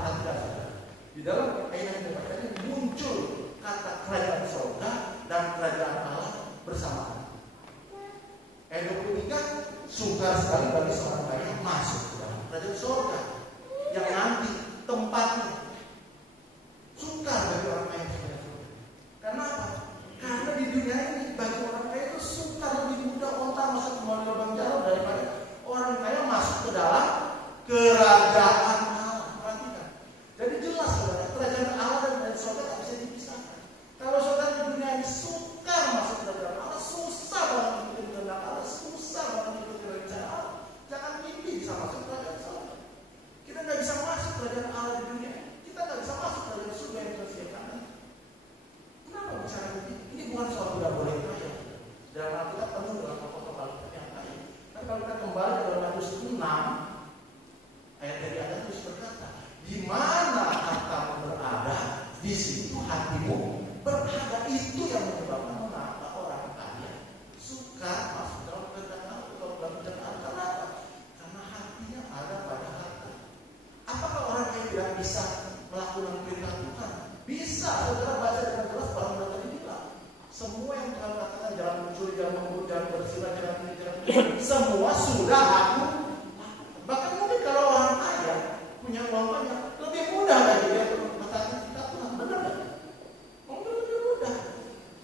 Di dalam ayat yang tadi muncul kata kerajaan surga dan kerajaan Allah bersamaan. Ayat 23, sukar sekali bagi seorang kaya masuk ke dalam kerajaan surga yang nanti tempatnya. Sukar bagi orang kaya masuk ke dalam surga. Karena apa? Karena di dunia ini bagi orang kaya itu sukar, lebih mudah unta masuk melalui lubang jarum daripada orang kaya masuk ke dalam kerajaan Allah. Perhatikan. Jadi jelas saudara, kerajaan Allah dan kerajaan surga tak bisa dipisahkan. Kalau saudara di dunia ini sukar masuk ke kerajaan Allah, susah banget mengikuti kehendak Allah, susah banget mengikuti rencana Allah, jangan mimpi bisa masuk ke kerajaan surga. Kita nggak bisa masuk kerajaan Allah di dunia ini. Kita nggak bisa masuk kerajaan surga yang Tuhan sediakan. Kenapa bicara begini? Ini bukan soal tidak boleh kaya. Dalam Alkitab penuh dengan tokoh-tokoh Alkitab yang kaya. Tapi kalau kita kembali ke dalam Matius 6 ayat dari atas terus berkata, di mana hartamu berada, di situ hatimu berada. Itu yang menyebabkan mengapa orang kaya suka masuk dalam kerajaan atau dalam kerajaan. Karena apa? Karena hatinya ada pada harta. Apakah orang kaya tidak bisa melakukan perintah Tuhan? Bisa. Saudara baca dengan jelas barang tadi bilang, semua yang Tuhan katakan, jangan mencuri, jangan membunuh, jangan berzina, jangan semua sudah aku. Bahkan mungkin kalau orang kaya punya uang banyak, lebih mudah bagi dia untuk mentaati kita Tuhan. Benar kan? Mungkin lebih mudah.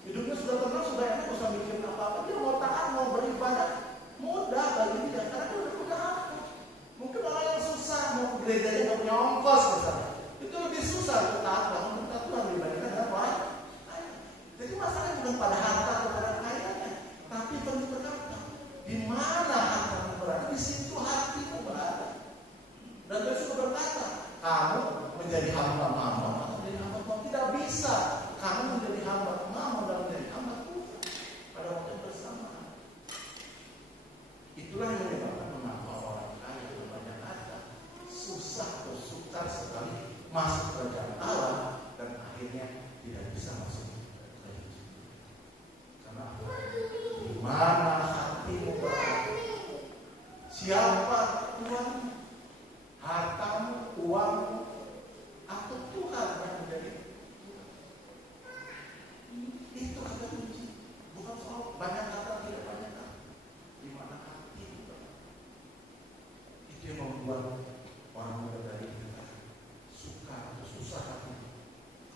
Hidupnya sudah tenang, sudah enak, nggak usah mikirin apa-apa. Dia mau taat, mau beribadah, mudah bagi dia karena dia udah punya apa. Mungkin orang yang susah mau ke gerejanya nggak punya ongkos misalnya, itu lebih susah untuk Siapa Tuhan? Hartamu, uangmu, atau Tuhan yang menjadi Tuhan? Itu kata kunci. Bukan soal banyak kata, tidak banyak kata. Di mana hati itu? Itu yang membuat orang muda dari kita suka atau susah hati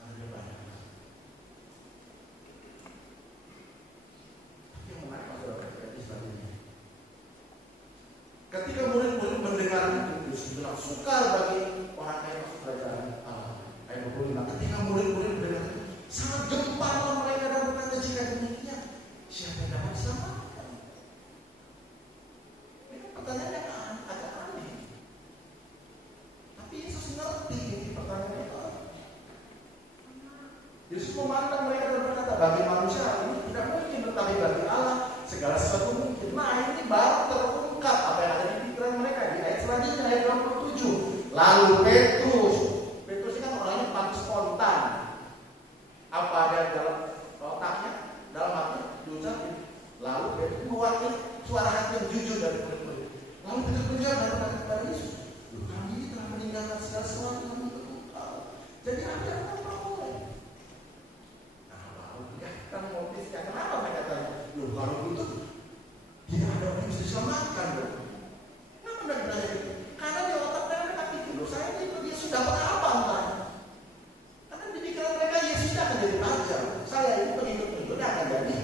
karena dia banyak kata. Tapi yang menarik adalah terjadi selanjutnya. Ketika murid-murid mendengar itu, Yesus bilang sukar bagi orang kaya masuk kerajaan Allah. Ayat 25. Ketika murid-murid mendengar itu, sangat gempar mereka dan berkata, jika demikian, siapa yang dapat diselamatkan? Ini pertanyaannya agak aneh. Tapi Yesus ngerti ini pertanyaannya itu. Yesus memandang mereka dan berkata, bagi manusia ini tidak mungkin, tetapi bagi Allah segala sesuatu mungkin. Nah, ini baru terungkap apa yang ada di pikiran mereka di ayat selanjutnya, ayat 27. Lalu Petrus ini kan orangnya paling spontan. Apa ada dalam otaknya, dalam hati diucapin. Lalu Petrus mewakili suara hati yang jujur dari murid-murid. Lalu Petrus menjawab dan berkata kepada Yesus, kami ini telah meninggalkan segala sesuatu yang Engkau. Jadi apa yang Engkau mau? Nah, lalu dia kan motifnya kenapa mereka tanya? Kalau begitu tidak ada orang yang bisa diselamatkan. Kenapa benar-benar itu? Karena di otak mereka pikir, saya ini dia sudah apa enggak? Karena di pikiran mereka Yesus akan jadi raja. Saya ini pengikut-pengikutnya akan jadi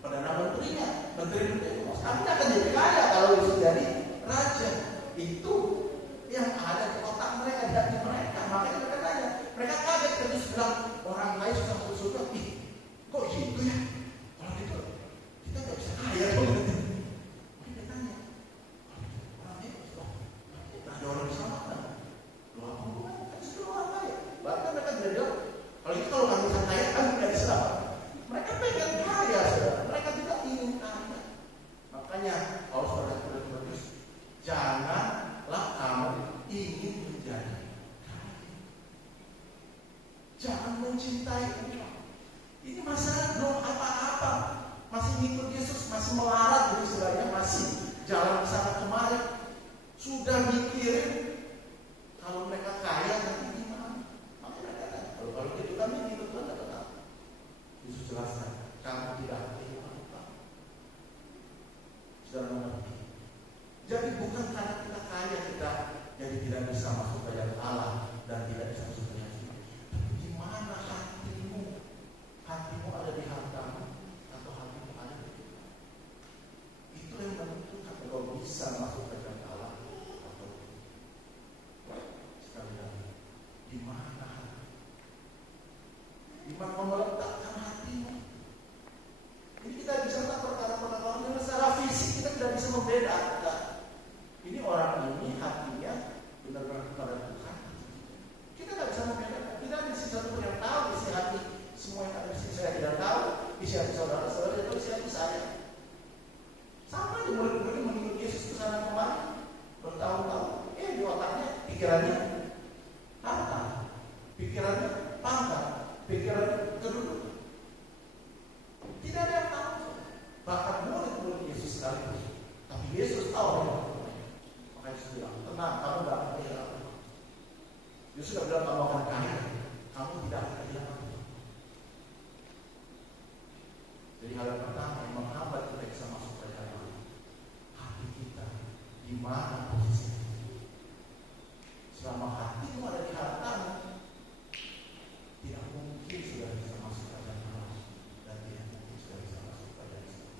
perdana menterinya, menteri-menteri. Kami akan jadi kaya kalau Yesus jadi raja. Itu yang ada di otak mereka, di hati mereka. Makanya mereka tanya, mereka kaget ketika Yesus bilang orang kaya sudah masuk surga. Ih, kok gitu ya? Kalau gitu kita nggak bisa kaya dong. Mungkin dia tanya, orangnya ada orang diselamatkan. Loh, aku kan sudah orang kaya. Bahkan mereka tidak jawab. Kalau itu kalau kami bisa kaya, kami tidak diselamatkan. Mereka pengen kaya, saudara. Mereka tidak ingin kaya. Makanya Paulus pada Timotius, janganlah kamu ingin menjadi kaya. Jangan mencintai uang. Ini masalah belum apa-apa. Masih ngikut Yesus, masih melarat, jadi istilahnya masih jalan sana kemari. Sudah mikirin kalau mereka kaya nanti gimana? Makanya mereka kata, kalau gitu kami ngikut Tuhan dapat apa? Yesus jelaskan, kamu tidak kehilangan Tuhan. Sudah mengerti. Jadi bukan karena kita kaya kita jadi tidak bisa masuk kerajaan Allah dan tidak bisa masuk kerajaan Allah. Tapi di mana hatimu? Hatimu ada di hartamu atau hatimu ada di Tuhan? Itu yang menentukan kalau bisa masuk kerajaan Allah atau sekali lagi di mana hati? Di mana meletakkan hatimu? Ini kita bisa tak perkara-perkara yang secara fisik kita tidak bisa membedakan. Ini orang ini hatinya benar-benar kepada Tuhan. Kita tidak bisa membedakan. Tidak ada satu pun yang tahu isi hati. Semua yang ada di sini saya tidak tahu. Isi hati saudara-saudara tidak tahu isi hati saya. Sama di murid-murid mengikut Yesus ke sana kemari bertahun-tahun. Di otaknya pikirannya harta, pikirannya pangkat, pikirannya kedudukan. Tidak ada yang tahu. Bahkan murid-murid Yesus sekalipun. Tapi Yesus tahu. Makanya Yesus bilang, tenang, kamu tidak akan kehilangan. Yesus tidak bilang kamu akan kaya. Kamu tidak akan kehilangan. Jadi hal yang pertama yang menghambat kita bisa masuk ke dalam hati kita, di mana posisi? Selama hatimu ada di hartamu, tidak mungkin sudah bisa masuk ke dalam Allah dan tidak mungkin sudah bisa masuk ke dalam Allah.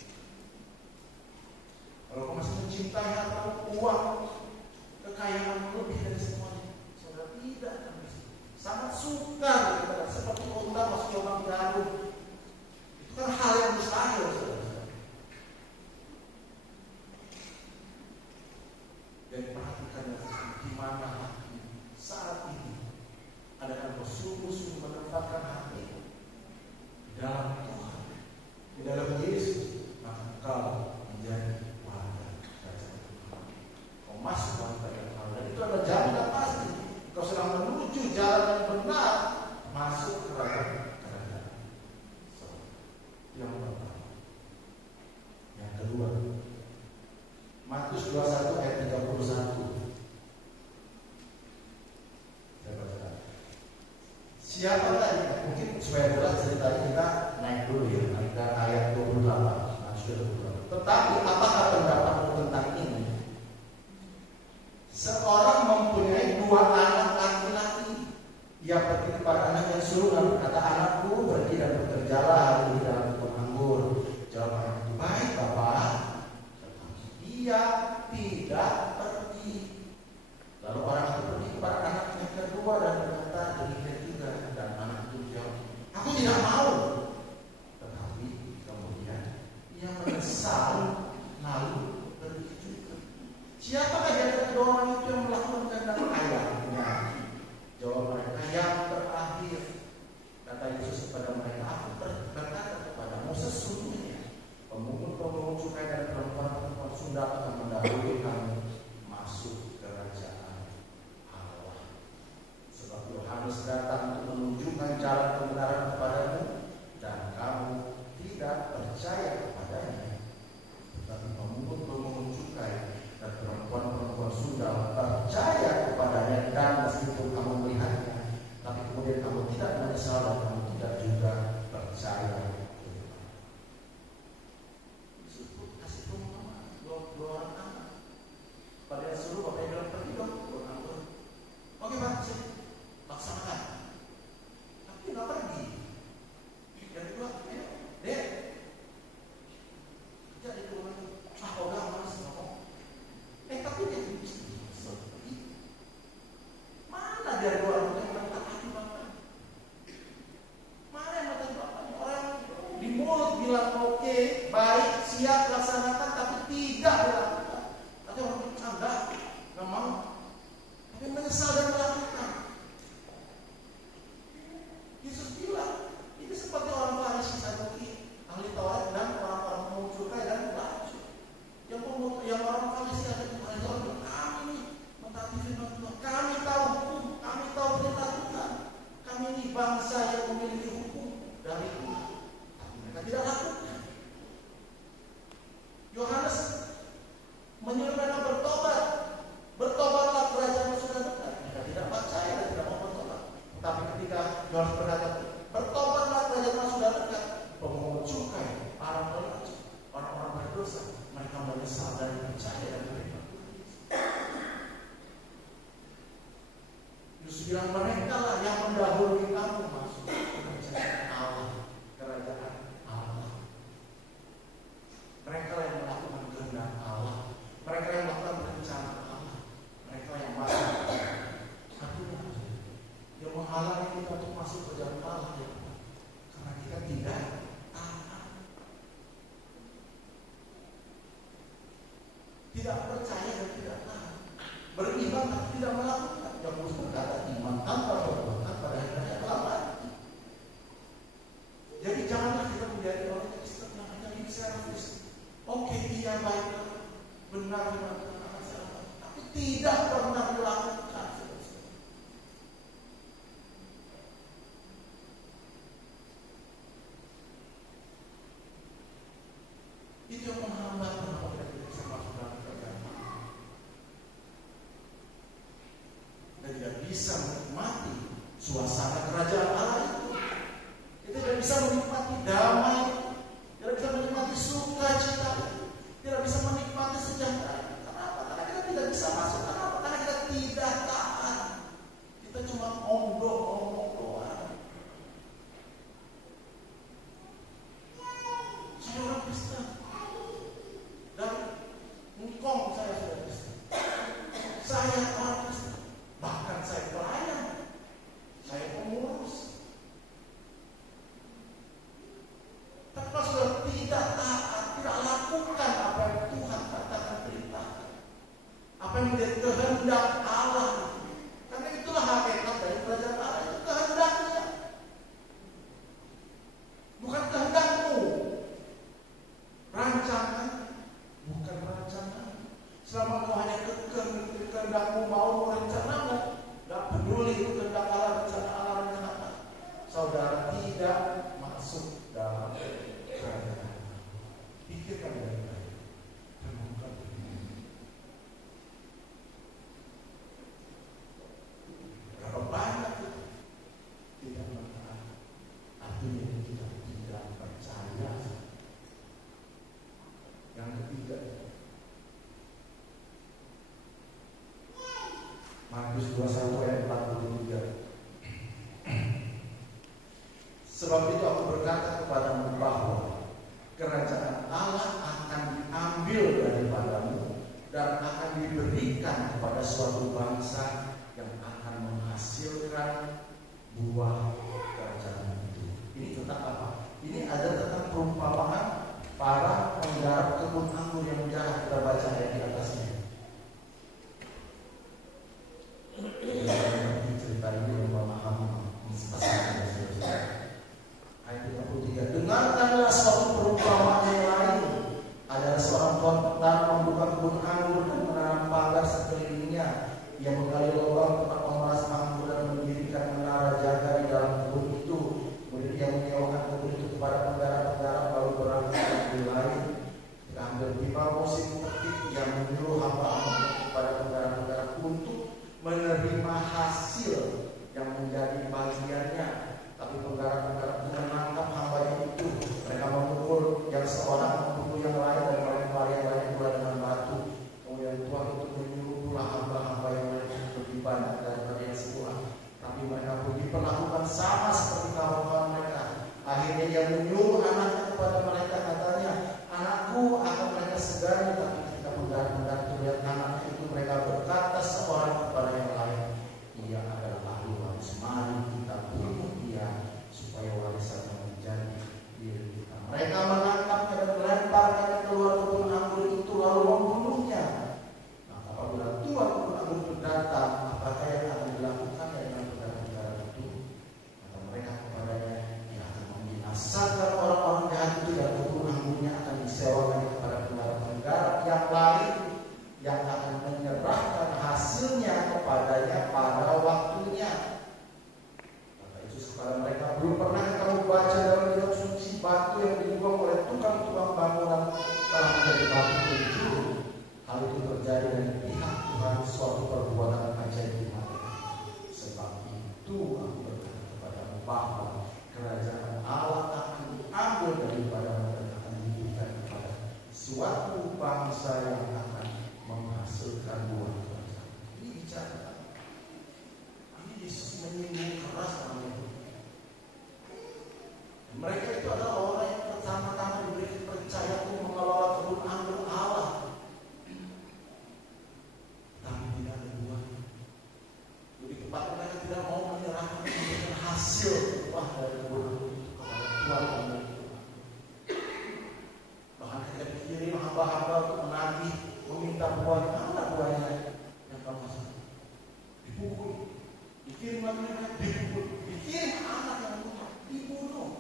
Kalau kau masih mencintai harta, uang, kekayaan lebih dari semuanya, saudara tidak akan bisa. Sangat sukar kita seperti onta masuk lubang jarum. Itu kan hal yang mustahil, saudara. Dan perhatikan di mana hati saat ini. Adakah kau sungguh-sungguh menempatkan hati di dalam Tuhan, di dalam Yesus, maka kau menjadi warga kerajaan Tuhan. Kau masuk dalam kerajaan Allah, dan itu adalah jaminan pasti. Kau sedang menuju jalan yang benar masuk ke kerajaan. Yang pertama, Supaya jelas ceritanya kita naik dulu ya, kita ayat 28. Tetapi apakah pendapatmu tentang ini? Seorang mempunyai 2 anak laki-laki. Ia pergi kepada anak yang sulung, kata, anakku pergi dan bekerjalah di dalam kebun anggur. Jawab anak itu, baik Bapak. Tetapi ia tidak pergi. Lalu orang itu pergi kepada anak yang kedua dan berkata demikian juga. Dan anak itu jawab, aku tidak mau. Tetapi kemudian ia menyesal lalu pergi juga. Siapakah di antara kedua orang itu yang melakukan kehendak ayahnya? Jawab mereka, yang terakhir. Kata Yesus kepada mereka, aku berkata kepadamu sesungguhnya pemungut cukai dan perempuan-perempuan Sunda akan mendahului kamu masuk kerajaan Allah. Sebab Yohanes datang untuk menunjukkan jalan kebenaran kepadamu dan kamu tidak percaya kepadanya. Tetapi pemungut cukai dan perempuan-perempuan Sunda percaya kepadanya, dan meskipun kamu melihatnya, tapi kemudian kamu tidak menyesal dan kamu tidak juga percaya. Disebut kasih perumpamaan 2 orang anak. Pada yang suruh bapaknya bilang pergi dong, 2 orang tua. Oke Pak, sini laksanakan. Tapi nggak pergi. Yang kedua, ayo, Dek, jadi dua orang. Kau nggak malas ngomong. Tapi dia sepi. Mana dia 2 orang yang mentaati Bapak? Mana yang mentaati Bapak? Orang di mulut bilang oke, baik, siap, laksanakan, tapi tidak dilakukan. Tapi orang bercanda, nggak mau. Tapi menyesal dan melakukan. Yesus bilang, ini seperti orang Farisi, Saduki, ahli Taurat dan orang-orang pemungut cukai dan baju. Yang orang Farisi ada di mana orang, kami mentaati firman Tuhan, kami tahu hukum, kami tahu perintah Tuhan, kami ini bangsa yang memiliki hukum dari Tuhan, tapi mereka tidak lakukan. Yohanes menyuruh mereka bertobat, bertobatlah, kerajaan sudah dekat. Mereka tidak percaya dan tidak mau bertobat. Tapi ketika Yohanes berkata, bertobatlah, kerajaan sudah dekat, pemungut cukai, para pelajar, orang-orang berdosa, mereka menyesal dan percaya dan menerima. Yesus bilang, mereka lah yang mendahului kamu masuk kerajaan Allah, kerajaan Allah. Mereka yang melakukan kehendak Allah, mereka yang melakukan rencana Allah, mereka yang masuk. Artinya yang menghalangi kita untuk masuk ke jalan Allah, ya, karena kita tidak taat, tidak percaya dan tidak taat, beriman tapi tidak melakukan. Yang Yesus berkata, iman tanpa perbuatan pada akhirnya telah mati. Jadi janganlah kita menjadi orang Kristen yang hanya lip service. Oke, iya baiklah, benar, tapi tidak pernah dilakukan. Itu yang menghambat kenapa kita tidak bisa masuk dalam kerajaan Allah. Kita tidak bisa menikmati suasana kerajaan Allah itu. Kita tidak bisa menikmati damai, tidak bisa menikmati sukacita, tidak bisa menikmati sejahtera. Kenapa? Karena kita tidak bisa masuk. Kenapa? Karena kita tidak taat. Kita cuma ngomong doang. Saya orang Kristen. Dan engkong saya sudah Kristen. Saya orang Kristen. Bahkan saya pelayan. Saya pengurus. Tapi kalau sudah tidak taat, tidak lakukan apa yang Tuhan katakan, perintahkan, apa yang menjadi kehendak Allah, karena itulah hakikat dari kerajaan Allah, itu kehendaknya, bukan kehendakmu. Rancangan bukan rancangan. Selama kau hanya kehendakmu, mau Matius 21 ayat 43. Sebab itu aku berkata kepadamu bahwa kerajaan Allah akan diambil daripadamu dan akan diberikan kepada suatu bangsa yang akan menghasilkan buah kerajaan itu. Ini tentang apa? Ini ada tentang perumpamaan para penggarap kebun anggur yang jahat. Kita baca ayat di atasnya. Cerita ini memahami ayat 33. Dengarkanlah suatu perumpamaan yang lain. Ada seorang tuan petani membuka kebun anggur dan menanam pagar sekelilingnya. Ia menggali lubang tempat memeras anggur dan mendirikan menara jaga di dalam kebun itu. Kemudian ia menyewakan kebun itu kepada penggarap-penggarap lalu berangkat ke negeri lain. Ketika hampir tiba musim petik, ia menyuruh hamba-hamba kepada penggarap-penggarap untuk menerima hasil yang menjadi bagiannya. Tapi penggarap-penggarap itu menangkap hambanya itu. Mereka memukul yang seorang, memukul yang lain, dan melempar yang lain pula dengan batu. Kemudian Tuhan itu menyuruh pula hamba-hamba yang lain lebih banyak daripada yang semula. Tapi mereka pun diperlakukan sama seperti kawan-kawan mereka. Akhirnya ia menyuruh anaknya kepada mereka, katanya, anakku akan mereka segani. Tapi ketika penggarap-penggarap itu lihat anaknya itu, mereka berkata seorang kepada yang lain, ia adalah ahli waris, mari kita bunuh dia supaya warisannya menjadi milik kita. Mereka menangkapnya dan melemparkannya keluar kebun anggur itu lalu membunuhnya. Nah, apabila tuan kebun anggur itu datang, apakah yang akan dilakukannya dengan penggarap-penggarap itu? Kata mereka kepadanya, ia akan membinasakan orang-orang jahat itu dan kebun anggurnya akan disewakan kepada penggarap-penggarap yang lain yang akan menyerahkan hasilnya kepadanya pada waktunya. Kata Yesus kepada mereka, belum pernah kamu baca dalam kitab suci batu yang dibuang oleh tukang-tukang bangunan telah menjadi batu penjuru. Hal itu terjadi dari pihak Tuhan, suatu perbuatan ajaib di hati. Sebab itu aku berkata kepadamu bahwa kerajaan Allah akan diambil daripada dan akan diberikan kepada suatu bangsa yang akan menghasilkan buah kerajaan. Ini bicara. Ini Yesus menyinggung keras sama itu. Mereka itu adalah orang yang pertama-tama diberi percaya untuk mengelola kebun anggur Allah. Tapi tidak ada buahnya. Lebih tepatnya mereka tidak mau menyerahkan hasil buah dari kebun anggur itu kepada Tuhan Allah. Bahkan ketika dikirim hamba-hamba untuk menagih, meminta buah, mana buahnya yang kamu masak? Dipukul, dikirim lagi mereka, dipukul, dikirim anak yang bunuh, dibunuh.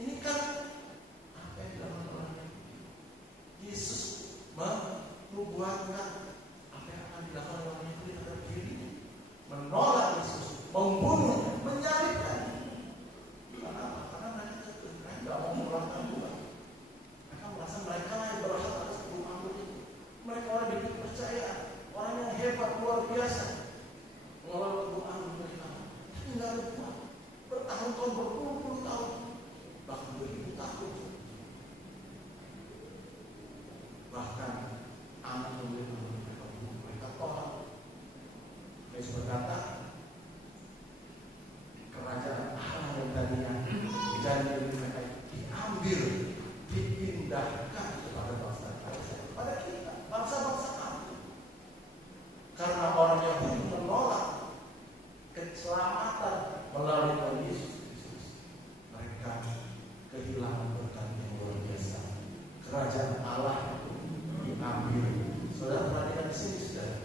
Ini kan apa yang dilakukan oleh Yesus membuatkan apa yang akan dilakukan oleh Yahudi terhadap diri, menolak Yesus, membunuh, menyalibkan. Kenapa? Karena mereka tidak mau mengeluarkan Tuhan. Mereka merasa mereka yang berhak atas kebun anggur itu. Mereka orang diberi percaya, orang yang hebat luar biasa mengelola kebun anggur mereka. Tapi tidak ada buah. Bertahun-tahun, berpuluh-puluh tahun, bahkan beribu tahun. Bahkan anak yang mereka tolak. Yesus berkata, kerajaan Allah yang tadinya jadi mereka diambil, dipindahkan kepada bangsa-bangsa, kepada kita, bangsa-bangsa kami. Karena orang Yahudi menolak keselamatan melalui Tuhan Yesus Kristus, mereka kehilangan berkat yang luar biasa. Kerajaan Allah diambil. Saudara perhatikan di sini, saudara.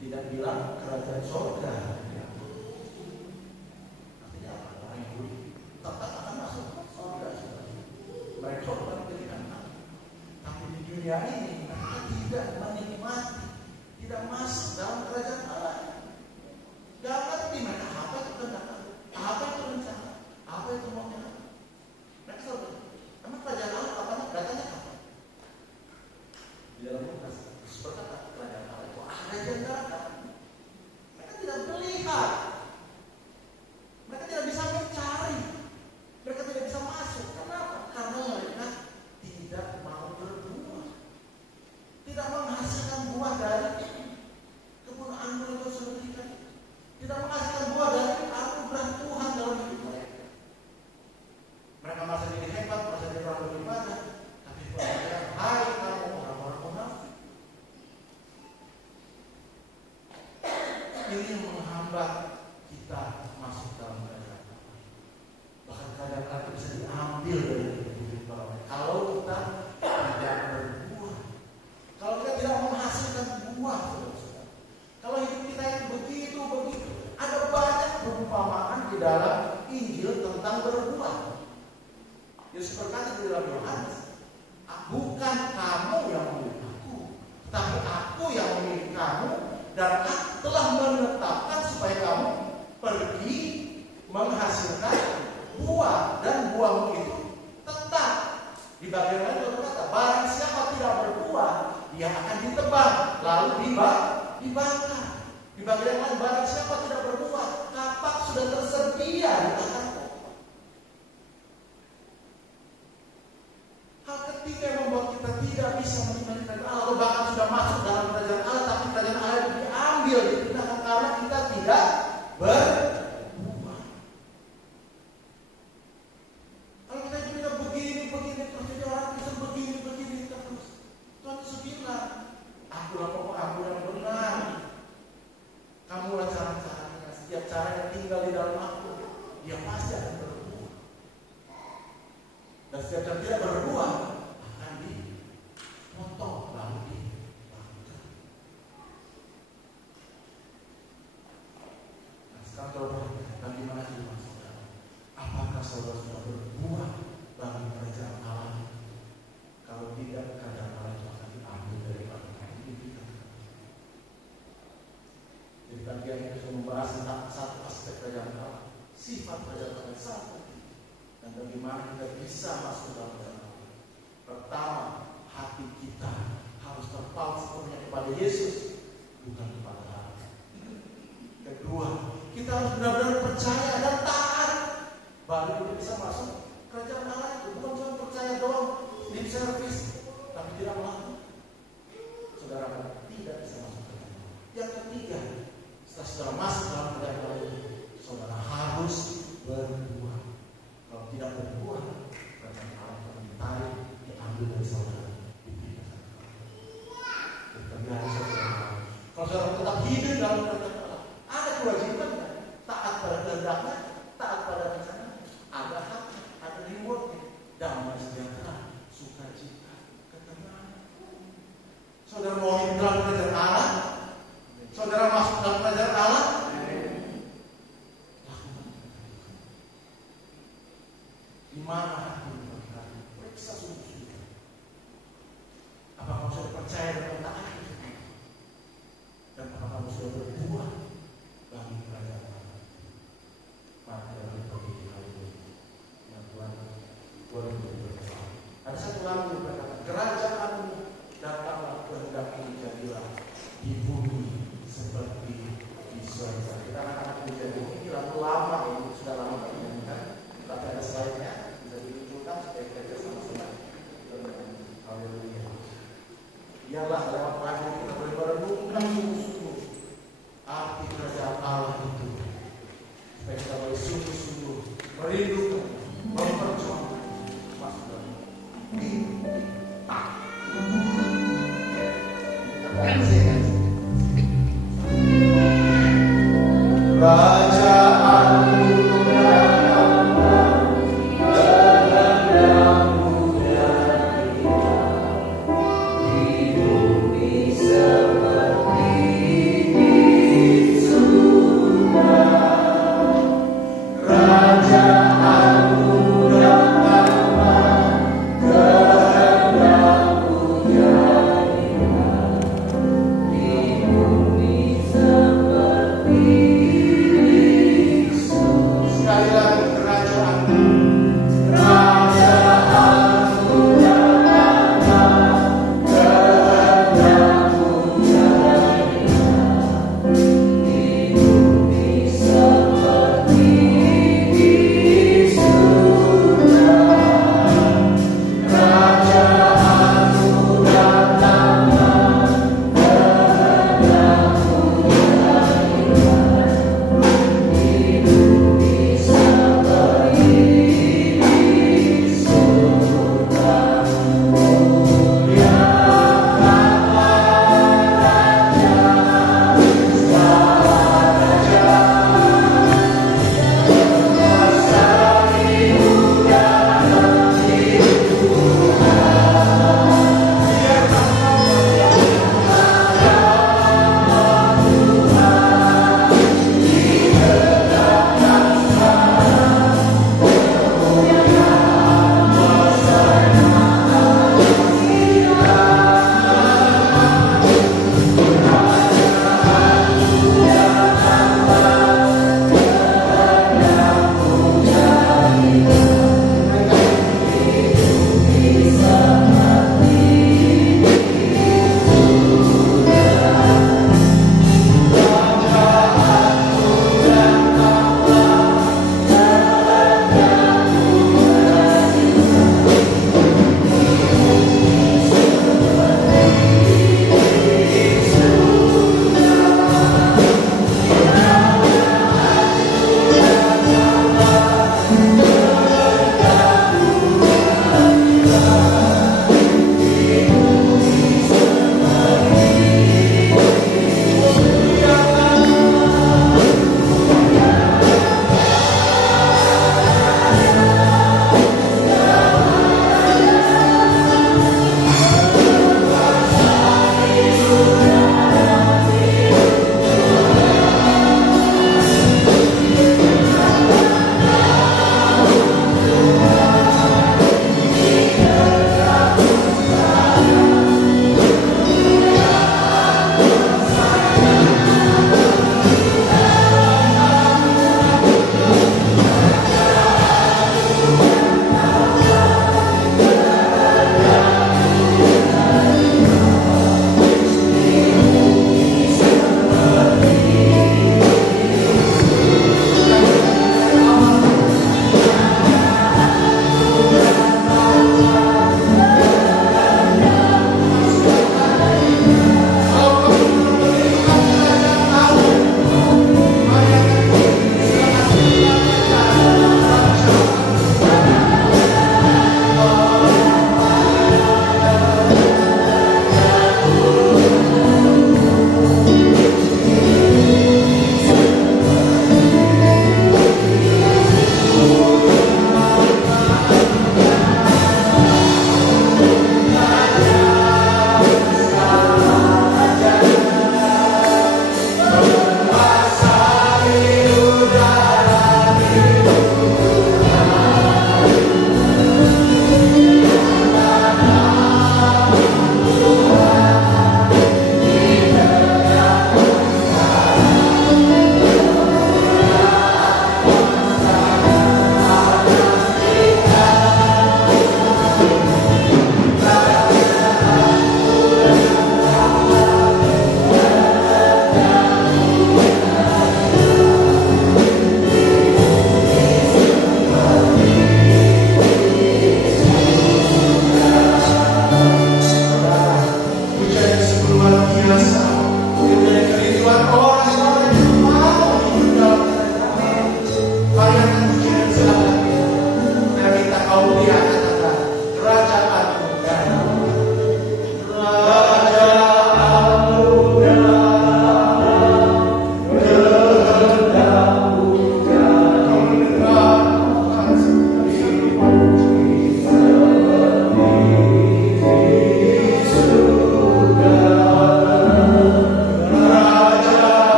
Tidak bilang kerajaan surga. Artinya apa? Orang Yahudi tetap akan masuk surga. Mereka bukan pilihan Allah. Tapi di dunia ini mereka tidak menikmati, tidak masuk dalam kerajaan Allah. Gak ngerti mereka apa itu kehendak, apa itu rencana, apa itu maunya. Mereka selalu, emang kerajaan Allah katanya datanya apa? Di dalam Lukas berkata kerajaan Allah itu ada di antara kami. Mereka tidak melihat, mereka tidak bisa mencari, mereka tidak bisa masuk. Kenapa? Karena mereka tidak mau berbuah, tidak menghasilkan buah dari kebun anggur itu sendiri. Ini yang menghambat kita masuk dalam kerajaan. Bahkan kerajaan Allah bisa diambil dari hidup orang. Kalau kita tidak berbuah, kalau kita tidak menghasilkan buah, saudara-saudara. Kalau hidup kita itu begitu, ada banyak perumpamaan di dalam Injil tentang berbuah. Yesus berkata di dalam Yohanes, bukan kamu yang memilih aku, tapi aku yang memilih kamu, dan aku telah menetapkan supaya kamu pergi menghasilkan buah, dan buahmu itu tetap. Di bagian lain Tuhan berkata, barang siapa tidak berbuah, dia akan ditebang lalu dibakar. Di bagian lain, barang siapa tidak berbuah, kapak sudah tersedia di tanganmu. Hal ketiga yang membuat kita tidak bisa menikmati kerajaan Allah, atau bahkan sudah masuk dalam kerajaan Allah, tapi kerajaan Allah itu diambil, dipindahkan karena kita tidak berbuah. Kalau kita juga begini terus jadi orang Kristen begini terus. Tuhan Yesus bilang, akulah pengaku yang benar. Kamulah cara-caranya. Setiap cara yang tinggal di dalam aku, dia pasti akan berbuah. Dan setiap yang tidak berbuah akan dipotong lalu dibakar. Nah, sekarang saudara, bagaimana hidup saudara? Apakah saudara sudah berbuah bagi kerajaan Allah? Kalau tidak, kerajaan Allah itu akan diambil dari hidup kita. Jadi bagian ini sudah membahas tentang satu aspek kerajaan Allah, sifat kerajaan Allah satu, dan bagaimana kita bisa masuk dalam kerajaan Allah. Pertama, hati kita harus terpaut sepenuhnya kepada Yesus, bukan kepada harta. Kedua, kita harus benar-benar percaya dan taat, baru kita bisa masuk kerajaan Allah itu. Bukan cuma percaya doang, lip service, tapi tidak melakukan. Saudara tidak bisa masuk kerajaan Allah. Yang ketiga, setelah saudara masuk dalam kerajaan Allah itu, saudara harus berbuah. Kalau tidak berbuah, kerajaan Allah akan ditarik, diambil dari saudara. Kalau saudara tetap hidup dalam kerajaan Allah, ada kewajiban, taat pada kehendaknya, taat pada rencana, ada hak, ada rewardnya, damai sejahtera, sukacita, ketenangan. Saudara mau hidup dalam kerajaan Allah, saudara masuk dalam kerajaan Allah, lakukan. Di mana hati berkata, periksa sungguh-sungguh. Apakah kamu sudah percaya dan taat? Dan apakah kamu sudah berbuah bagi kerajaan Allah? Maka kita pergi di hal ini. Ya Tuhan, boleh berdoa. Ada satu lagu yang berkata, kerajaanmu datanglah, kehendakmu jadilah di bumi seperti di surga. Kita anak-anak menjadi ini lagu lama, ini sudah lama kita nyanyikan, tapi ada slide-nya bisa ditunjukkan supaya kita sama-sama bernyanyi. Haleluya. Ialah lewat lagu kita boleh merenungkan sungguh-sungguh arti kerajaan Allah itu, supaya kita boleh sungguh-sungguh merindukan, memperjuangkan masuk dalam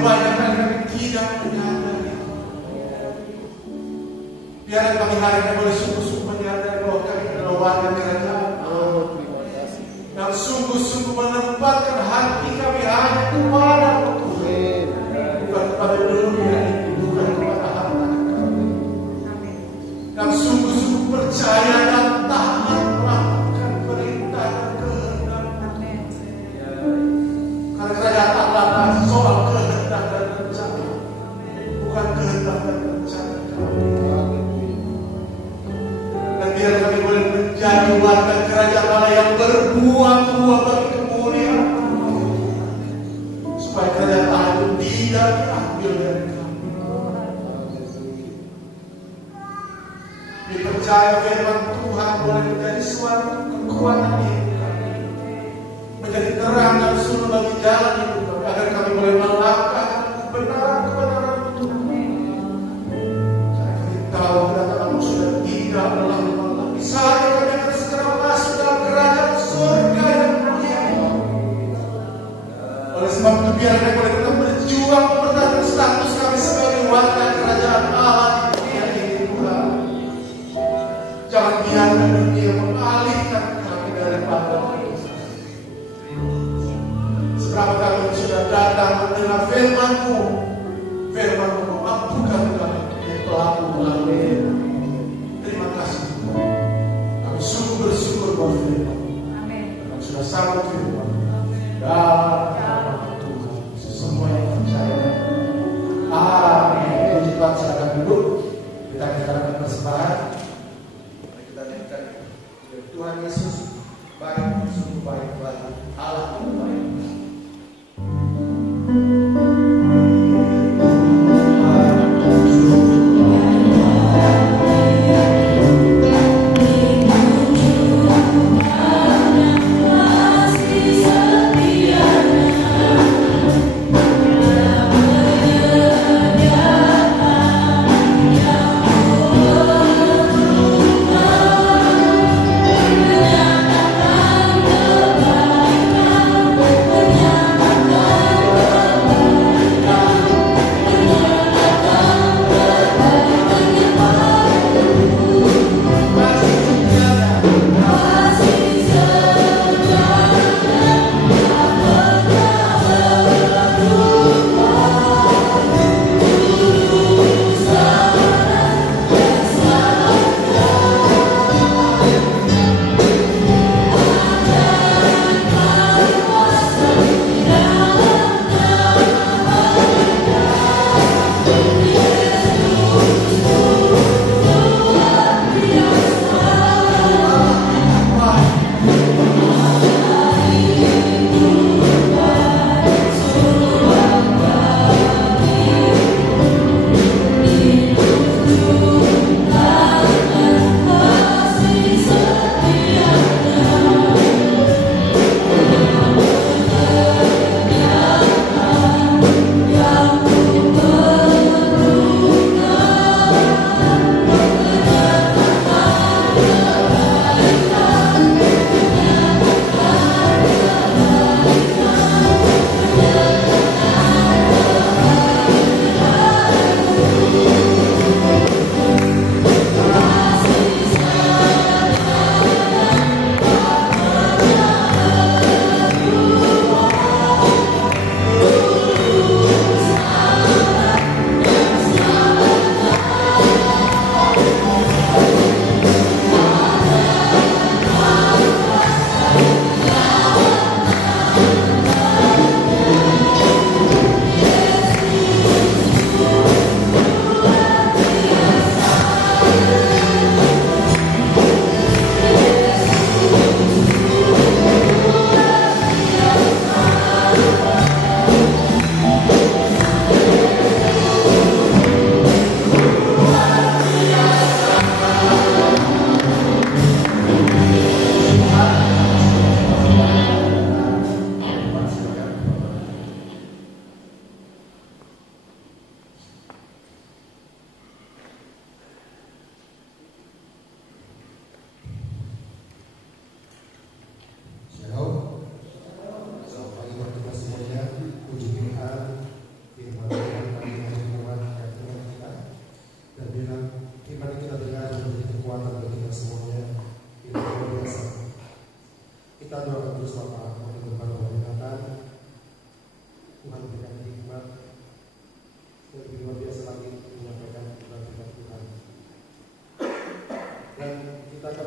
banyak kali kami tidak menyadari. Biar kami hari ini boleh sungguh-sungguh menyadari bahwa kami adalah warga kerajaan yang sungguh-sungguh menempatkan hati kami hanya kepada Tuhan, bukan kepada dunia ini, bukan kepada harta kami. Yang sungguh-sungguh percaya dan taat melakukan perintah dan kehendak. Karena kerajaan Allah adalah soal kehendak dan rencana, bukan kehendak dan rencana kami. Dan biar kami boleh menjadi warga kerajaan Allah yang berbuah-buah bagi kemuliaan, supaya kerajaan Allah itu tidak diambil dari kami. Dipercaya firman Tuhan boleh menjadi suatu kekuatan hidup kami, menjadi terang dan suluh bagi jalan hidup kami, agar kami boleh melangkah kebenaran-kebenaran Tuhan. Karena kami tahu kedatangan sudah tidak lama lagi. Saat kami akan segera masuk dalam kerajaan surga yang mulia. Oleh sebab itu biar kami boleh tetap berjuang mempertahankan status kami sebagai warga kerajaan Allah di dunia ini, Tuhan. Jangan biarkan dunia mengalihkan kami daripada seberapa kami sudah datang mendengar firman-Mu. Firman-Mu memampukan kami menjadi pelaku lain. Terima kasih Tuhan. Kami sungguh bersyukur buat firman. Kami sudah sambut firman. Dalam nama Tuhan semua yang percaya. Amin. Puji Tuhan, silakan duduk. Kita akan persembahan. Kita nyanyikan Tuhan Yesus baik, sungguh baik bagi Allah yang baik. Yeah.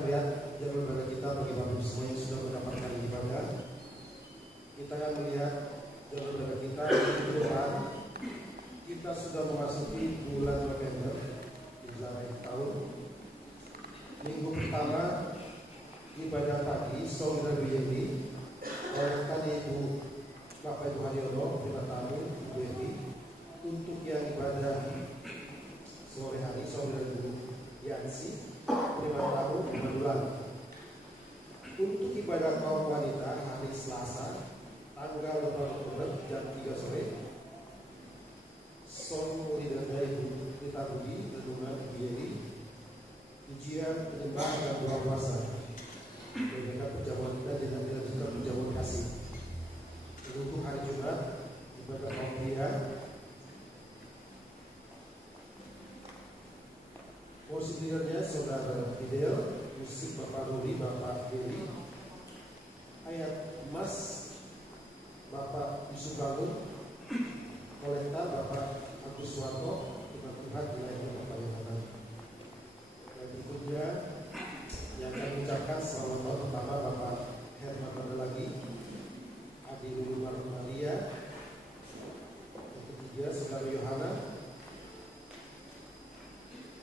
melihat jalur ibadah kita bagi Bapak semua yang sudah mendapatkan ibadah. Kita akan melihat jalur ibadah kita di depan. Kita sudah memasuki bulan November, menjelang akhir tahun. Minggu pertama ibadah pagi Saudara Yedi oleh Ibu Bapak Ibu Haryono, Terima tamu Ibu Yedi. Untuk yang ibadah sore hari Saudara Ibu Yansi, Terima tamu Madulan. Untuk ibadah kaum wanita hari Selasa tanggal 2 Oktober jam 3 sore, Son Murid dari Kita Budi Renungan Yedi, ujian penyembah dan doa puasa. Mereka perjamuan kita dan juga perjamuan kasih. Untuk hari Jumat ibadah kaum pria, musik leadernya Saudara Fidel, musik Bapak Rudi, Bapak Dewi, ayat emas Bapak Yusuf Bangun, kolekta Bapak Agus Suwanto, Tuhan dilayani Bapak Yohanan. Dan berikutnya yang akan mengucapkan selamat tahun pertama Bapak Herman Mandalagi, Adi Lulu Maria, yang ketiga Saudara Yohana,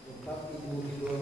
keempat Ibu Hidro